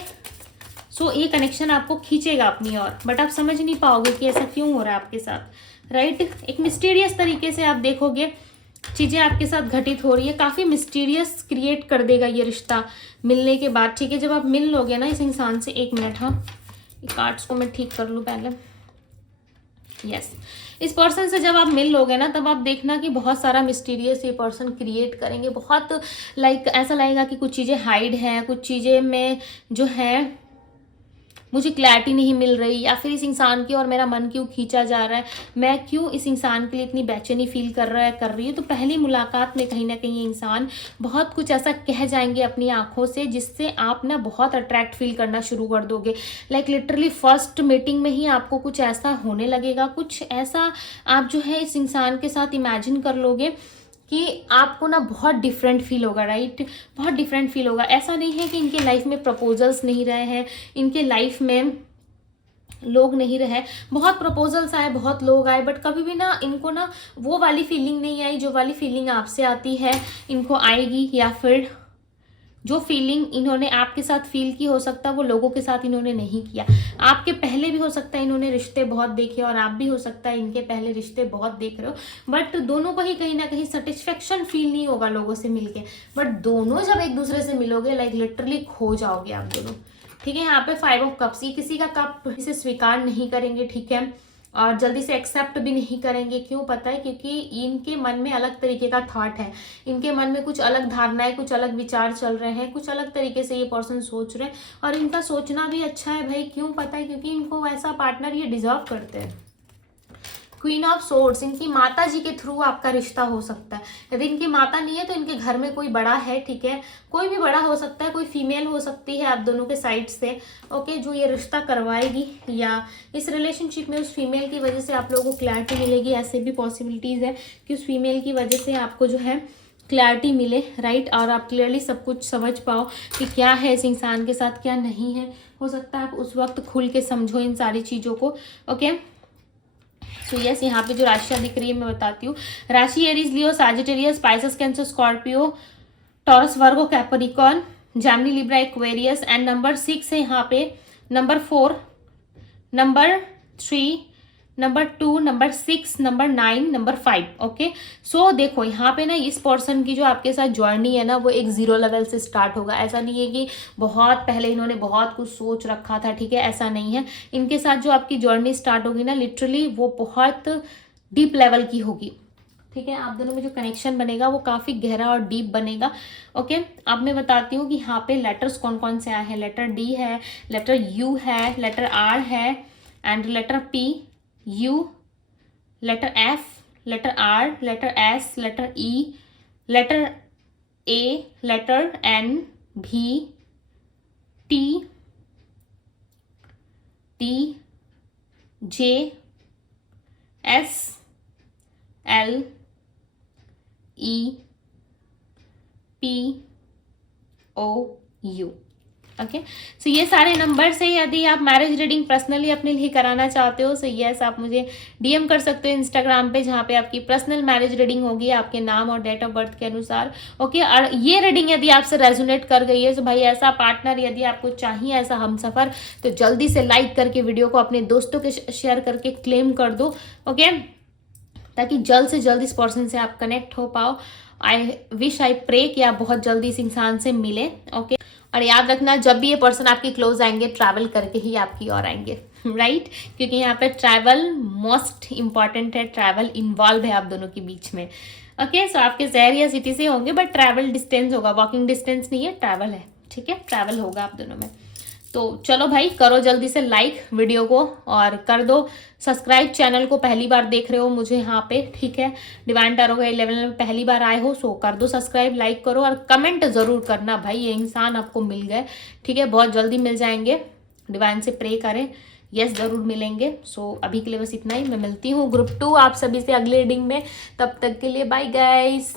सो ये कनेक्शन आपको खींचेगा अपनी ओर, बट आप समझ नहीं पाओगे कि ऐसा क्यों हो रहा है आपके साथ। राइट, एक मिस्टीरियस तरीके से आप देखोगे चीज़ें आपके साथ घटित हो रही है, काफ़ी मिस्टीरियस क्रिएट कर देगा ये रिश्ता मिलने के बाद। ठीक है, जब आप मिल लोगे ना इस इंसान से, 1 मिनट, हाँ ये कार्ड्स को मैं ठीक कर लूँ पहले। यस, इस पर्सन से जब आप मिल लोगे ना, तब आप देखना कि बहुत सारा मिस्टीरियस ये पर्सन क्रिएट करेंगे, बहुत लाइक ऐसा लगेगा कि कुछ चीज़ें हाइड हैं, कुछ चीज़ें में जो है मुझे क्लैरिटी नहीं मिल रही, या फिर इस इंसान की और मेरा मन क्यों खींचा जा रहा है, मैं क्यों इस इंसान के लिए इतनी बेचैनी फील कर रही हूँ। तो पहली मुलाकात में कहीं ना कहीं इंसान बहुत कुछ ऐसा कह जाएंगे अपनी आंखों से, जिससे आप ना बहुत अट्रैक्ट फील करना शुरू कर दोगे। लाइक लिटरली फर्स्ट मीटिंग में ही आपको कुछ ऐसा होने लगेगा, कुछ ऐसा आप जो है इस इंसान के साथ इमेजिन कर लोगे कि आपको ना बहुत डिफरेंट फील होगा। राइट, बहुत डिफरेंट फील होगा। ऐसा नहीं है कि इनके लाइफ में प्रपोजल्स नहीं रहे हैं, इनके लाइफ में लोग नहीं रहे, बहुत प्रपोजल्स आए, बहुत लोग आए, बट कभी भी ना इनको ना वो वाली फीलिंग नहीं आई जो वाली फीलिंग आपसे आती है, इनको आएगी। या फिर जो फीलिंग इन्होंने आपके साथ फील की, हो सकता है वो लोगों के साथ इन्होंने नहीं किया। आपके पहले भी हो सकता है इन्होंने रिश्ते बहुत देखे, और आप भी हो सकता है इनके पहले रिश्ते बहुत देख रहे हो, बट दोनों को ही कहीं ना कहीं सेटिस्फेक्शन फील नहीं होगा लोगों से मिलके। बट दोनों जब एक दूसरे से मिलोगे, लाइक लिटरली खो जाओगे आप दोनों। ठीक है, यहाँ पे 5 ऑफ कप्स, ये किसी का कप इसे स्वीकार नहीं करेंगे। ठीक है, और जल्दी से एक्सेप्ट भी नहीं करेंगे। क्यों पता है, क्योंकि इनके मन में अलग तरीके का थॉट है, इनके मन में कुछ अलग धारणाएं, कुछ अलग विचार चल रहे हैं, कुछ अलग तरीके से ये पर्सन सोच रहे हैं, और इनका सोचना भी अच्छा है भाई। क्यों पता है, क्योंकि इनको ऐसा पार्टनर ये डिजर्व करते हैं। क्वीन ऑफ सोर्ड्स, इनकी माता जी के थ्रू आपका रिश्ता हो सकता है। यदि इनकी माता नहीं है तो इनके घर में कोई बड़ा है। ठीक है, कोई भी बड़ा हो सकता है, कोई फीमेल हो सकती है आप दोनों के साइड से, ओके, जो ये रिश्ता करवाएगी, या इस रिलेशनशिप में उस फीमेल की वजह से आप लोगों को क्लैरिटी मिलेगी। ऐसे भी पॉसिबिलिटीज़ है कि उस फीमेल की वजह से आपको जो है क्लैरिटी मिले। राइट, और आप क्लियरली सब कुछ समझ पाओ कि क्या है इस इंसान के साथ, क्या नहीं है। हो सकता है आप उस वक्त खुल के समझो इन सारी चीज़ों को। ओके, तो यस, यहाँ पे जो राशियाँ दिख रही है मैं बताती हूँ। राशि Aries, Leo, Sagittarius, Pisces, Cancer, Scorpio, Taurus, Virgo, Capricorn, Gemini, Libra, Aquarius, and number 6 है यहाँ पे, number 4, number 3, number 2, number 6, number 9, number 5। Okay, so देखो यहाँ पे ना इस पर्सन की जो आपके साथ जर्नी है ना, वो एक 0 लेवल से स्टार्ट होगा। ऐसा नहीं है कि बहुत पहले इन्होंने बहुत कुछ सोच रखा था। ठीक है, ऐसा नहीं है। इनके साथ जो आपकी जर्नी स्टार्ट होगी ना, लिटरली वो बहुत डीप लेवल की होगी। ठीक है, आप दोनों में जो कनेक्शन बनेगा वो काफ़ी गहरा और डीप बनेगा। ओके, अब मैं बताती हूँ कि यहाँ पे लेटर्स कौन कौन से आए हैं। लेटर डी है, लेटर यू है, लेटर आर है, and letter P, U, letter F, letter R, letter S, letter E, letter A, letter N, भी, T, T, J, S, L, E, P, O, U. Okay, so ये सारे number से यदि आप marriage reading personally अपने लिए कराना चाहते हो, सो यस, आप मुझे डीएम कर सकते हो इंस्टाग्राम पे, जहाँ पे आपकी पर्सनल मैरिज रीडिंग होगी आपके नाम और डेट ऑफ बर्थ के अनुसार। ओके, और ये रीडिंग यदि आपसे रेजोनेट कर गई है, तो भाई ऐसा पार्टनर यदि आपको चाहिए, ऐसा हमसफर, तो जल्दी से लाइक करके वीडियो को अपने दोस्तों के शेयर करके क्लेम कर दो। ओके, ताकि जल्द से जल्द इस पर्सन से आप कनेक्ट हो पाओ। आई विश, आई प्रे कि आप बहुत जल्दी इस इंसान से मिले। ओके, और याद रखना, जब भी ये पर्सन आपके क्लोज आएंगे, ट्रैवल करके ही आपकी ओर आएंगे, राइट? क्योंकि यहाँ पे ट्रैवल मोस्ट इंपॉर्टेंट है, ट्रैवल इन्वॉल्व है आप दोनों के बीच में। ओके, सो आपके शहर या सिटी से होंगे, बट ट्रैवल डिस्टेंस होगा, वॉकिंग डिस्टेंस नहीं है, ट्रैवल है। ठीक है, ट्रैवल होगा आप दोनों में। तो चलो भाई, करो जल्दी से लाइक वीडियो को, और कर दो सब्सक्राइब चैनल को। पहली बार देख रहे हो मुझे यहाँ पे, ठीक है, डिवाइन टैरो का 11 में पहली बार आए हो, सो कर दो सब्सक्राइब, लाइक करो, और कमेंट जरूर करना भाई, ये इंसान आपको मिल गए। ठीक है, बहुत जल्दी मिल जाएंगे, डिवाइन से प्रे करें, यस जरूर मिलेंगे। सो अभी के लिए बस इतना ही, मैं मिलती हूँ ग्रुप 2 आप सभी से अगले रीडिंग में। तब तक के लिए बाय गाइस।